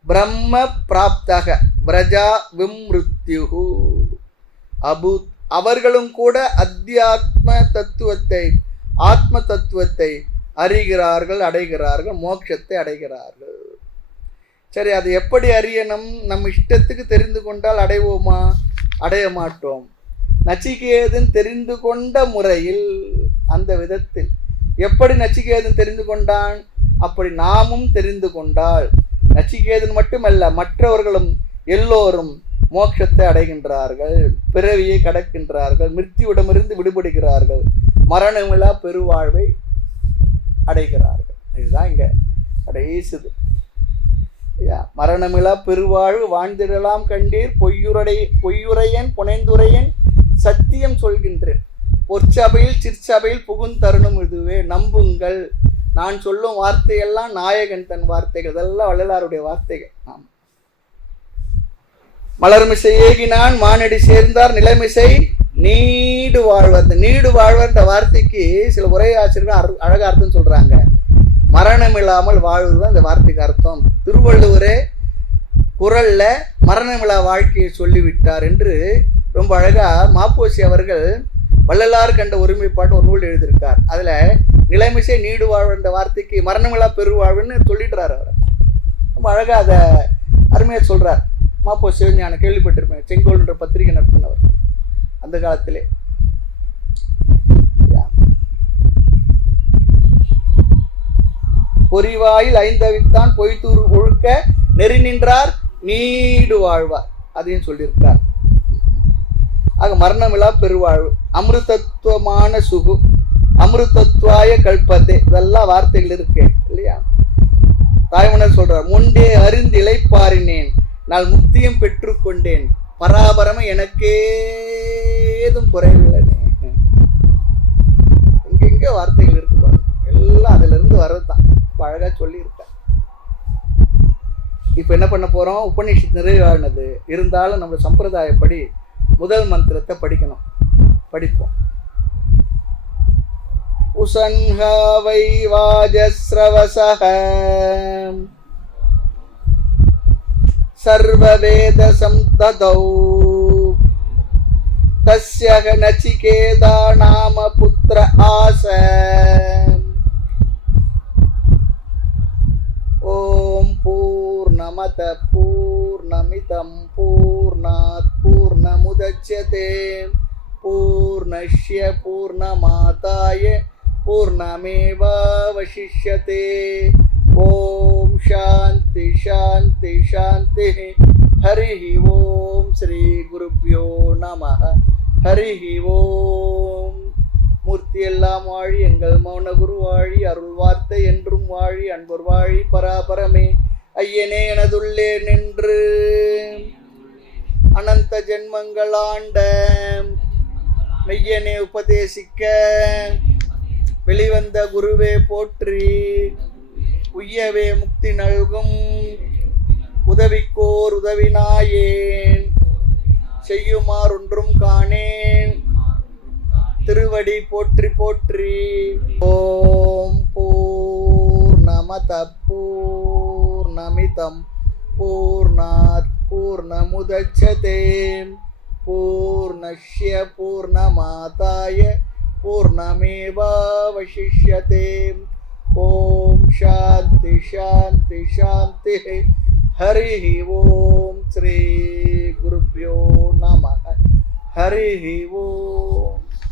பிரம்ம பிராப்தக பிரஜா விம்ருத்யுஹு அபுத், அவர்களும் கூட அத்தியாத்ம தத்துவத்தை, ஆத்ம தத்துவத்தை அறிகிறார்கள், அடைகிறார்கள், மோட்சத்தை அடைகிறார்கள். சரி, அது எப்படி அறியணும்? நம் இஷ்டத்துக்கு தெரிந்து கொண்டால் அடைவோமா? அடைய மாட்டோம். நச்சிகேதன் தெரிந்து கொண்ட முறையில், அந்த விதத்தில் எப்படி நச்சிகேதன் தெரிந்து கொண்டான், அப்படி நாமும் தெரிந்து கொண்டால் நச்சிகேதன் மட்டுமல்ல, மற்றவர்களும் எல்லோரும் மோட்சத்தை அடைகின்றார்கள், பிறவியை கடக்கின்றார்கள், மிருத்தியுடமிருந்து விடுபடுகிறார்கள், மரணமில்லா பெருவாழ்வை அடைகிறார்கள். இதுதான் இங்க கடைசிது. மரணமில்லா பெருவாழ்வு வாழ்ந்திடலாம் கண்டீர், பொய்யுரையன் புனைந்துரையன் சத்தியம் சொல்கின்றேன், பொற்சபையில் சிற்சபையில் புகுந்தருணும் இதுவே, நம்புங்கள். நான் சொல்லும் வார்த்தையெல்லாம் நாயகன் தன் வார்த்தைகள், இதெல்லாம் வள்ளலாருடைய வார்த்தைகள். மலர்மிசை ஏகினான் மானடி சேர்ந்தார், நிலைமிசை நீடு வாழ்வர். இந்த நீடு வாழ்வர் இந்த வார்த்தைக்கு சில உரையாசிரியர்கள் அழகா அர்த்தம் சொல்றாங்க. மரணம் இல்லாமல் வாழ்வதுதான் இந்த வார்த்தைக்கு அர்த்தம். திருவள்ளுவரே குறள்ல மரணமில்லா வாழ்க்கையை சொல்லிவிட்டார் என்று ரொம்ப அழகா மாப்போசி அவர்கள் வள்ளலார் கண்ட ஒருமைப்பாட்டு ஒரு நூல் எழுதியிருக்கார். அதுல நிலைமிசை நீடு வாழ்வு என்ற வார்த்தைக்கு மரணமில்லா பெருவாழ்வுன்னு சொல்லிடுறாரு. அவர் ரொம்ப அழகா அதை அருமையா சொல்றார். மாப்போ சிவஞான கேள்விப்பட்டிருப்பேன், செங்கோல்ன்ற பத்திரிகை நடத்தினவர் அந்த காலத்திலே. பொறிவாயில் ஐந்தவித்தான் பொய்தூர் ஒழுக்க நெறி நின்றார் நீடு வாழ்வார், அதையும் சொல்லியிருக்கார். ஆக மரணமில்லா பெருவாழ்வு, அமிர்தத்துவமான சுகு, அமிர்தத்துவாய கல்பத்தே, இதெல்லாம் வார்த்தைகள் இருக்கு இல்லையா? தாய்மன்னர் சொல்றார், முண்டே அறிந்து இளைப்பாறினேன் நான் முக்தியும் பெற்றுக்கொண்டேன், பராபரம எனக்கேதும் குறைவில்லை. எங்கெங்க வார்த்தைகள் இருக்கு பாருங்க, எல்லாம் அதுல இருந்து வர்றதுதான். அழகா சொல்லி இருக்க. இப்ப என்ன பண்ண போறோம்? உபநிஷத் நிறைவானது இருந்தாலும் நம்ம சம்பிரதாயப்படி முதல் மந்திரத்தை படிக்கணும். படிப்போம். உசன்ஹவை வாஜஸ்ரவசஹ சர்வவேத சம்ததௌ தஸ்யஹ நசிகேதா நாம புத்திர ஆச. ஓம் பூர்ணமத பூர்ணமிதம் பூர்ணாத் பூர்ணமுதச்யதே பூர்ணஸ்ய பூர்ணமாதாய பூர்ணமேவாவசிஷ்யதே. ஓம் சாந்தி சாந்தி சாந்தி. ஹரிஹி ஓம் ஸ்ரீ குருப்யோ நமஹ. ஹரிஹி ஓம். மூர்த்தி எல்லாம் வாழி, எங்கள் மௌன குரு வாழி, அருள் வார்த்தை என்றும் வாழி, அன்பர் வாழி பராபரமே. ஐயனே எனதுள்ளே நின்று அனந்த ஜென்மங்கள் ஆண்ட மெய்யனே உபதேசிக்க வெளிவந்த குருவே போற்றி. உய்யவே முக்தி நல்கும் உதவிக்கோர் உதவினாயேன், செய்யுமாறு ஒன்றும் காணேன் திருவடி போற்றி போற்றி. ஓம் பூர்ணமத பூர்ணமிதம் பூர்ணாத் பூர்ணமுதச்யதே பூர்ணஸ்ய பூர்ணமாதாய பூர்ணமேவாவசிஷ்யதே. ஓம் சாந்தி சாந்தி சாந்தி. ஹரிஹி ஓம் ஸ்ரீ குருப்யோ நமஹ. ஹரிஹி ஓம்.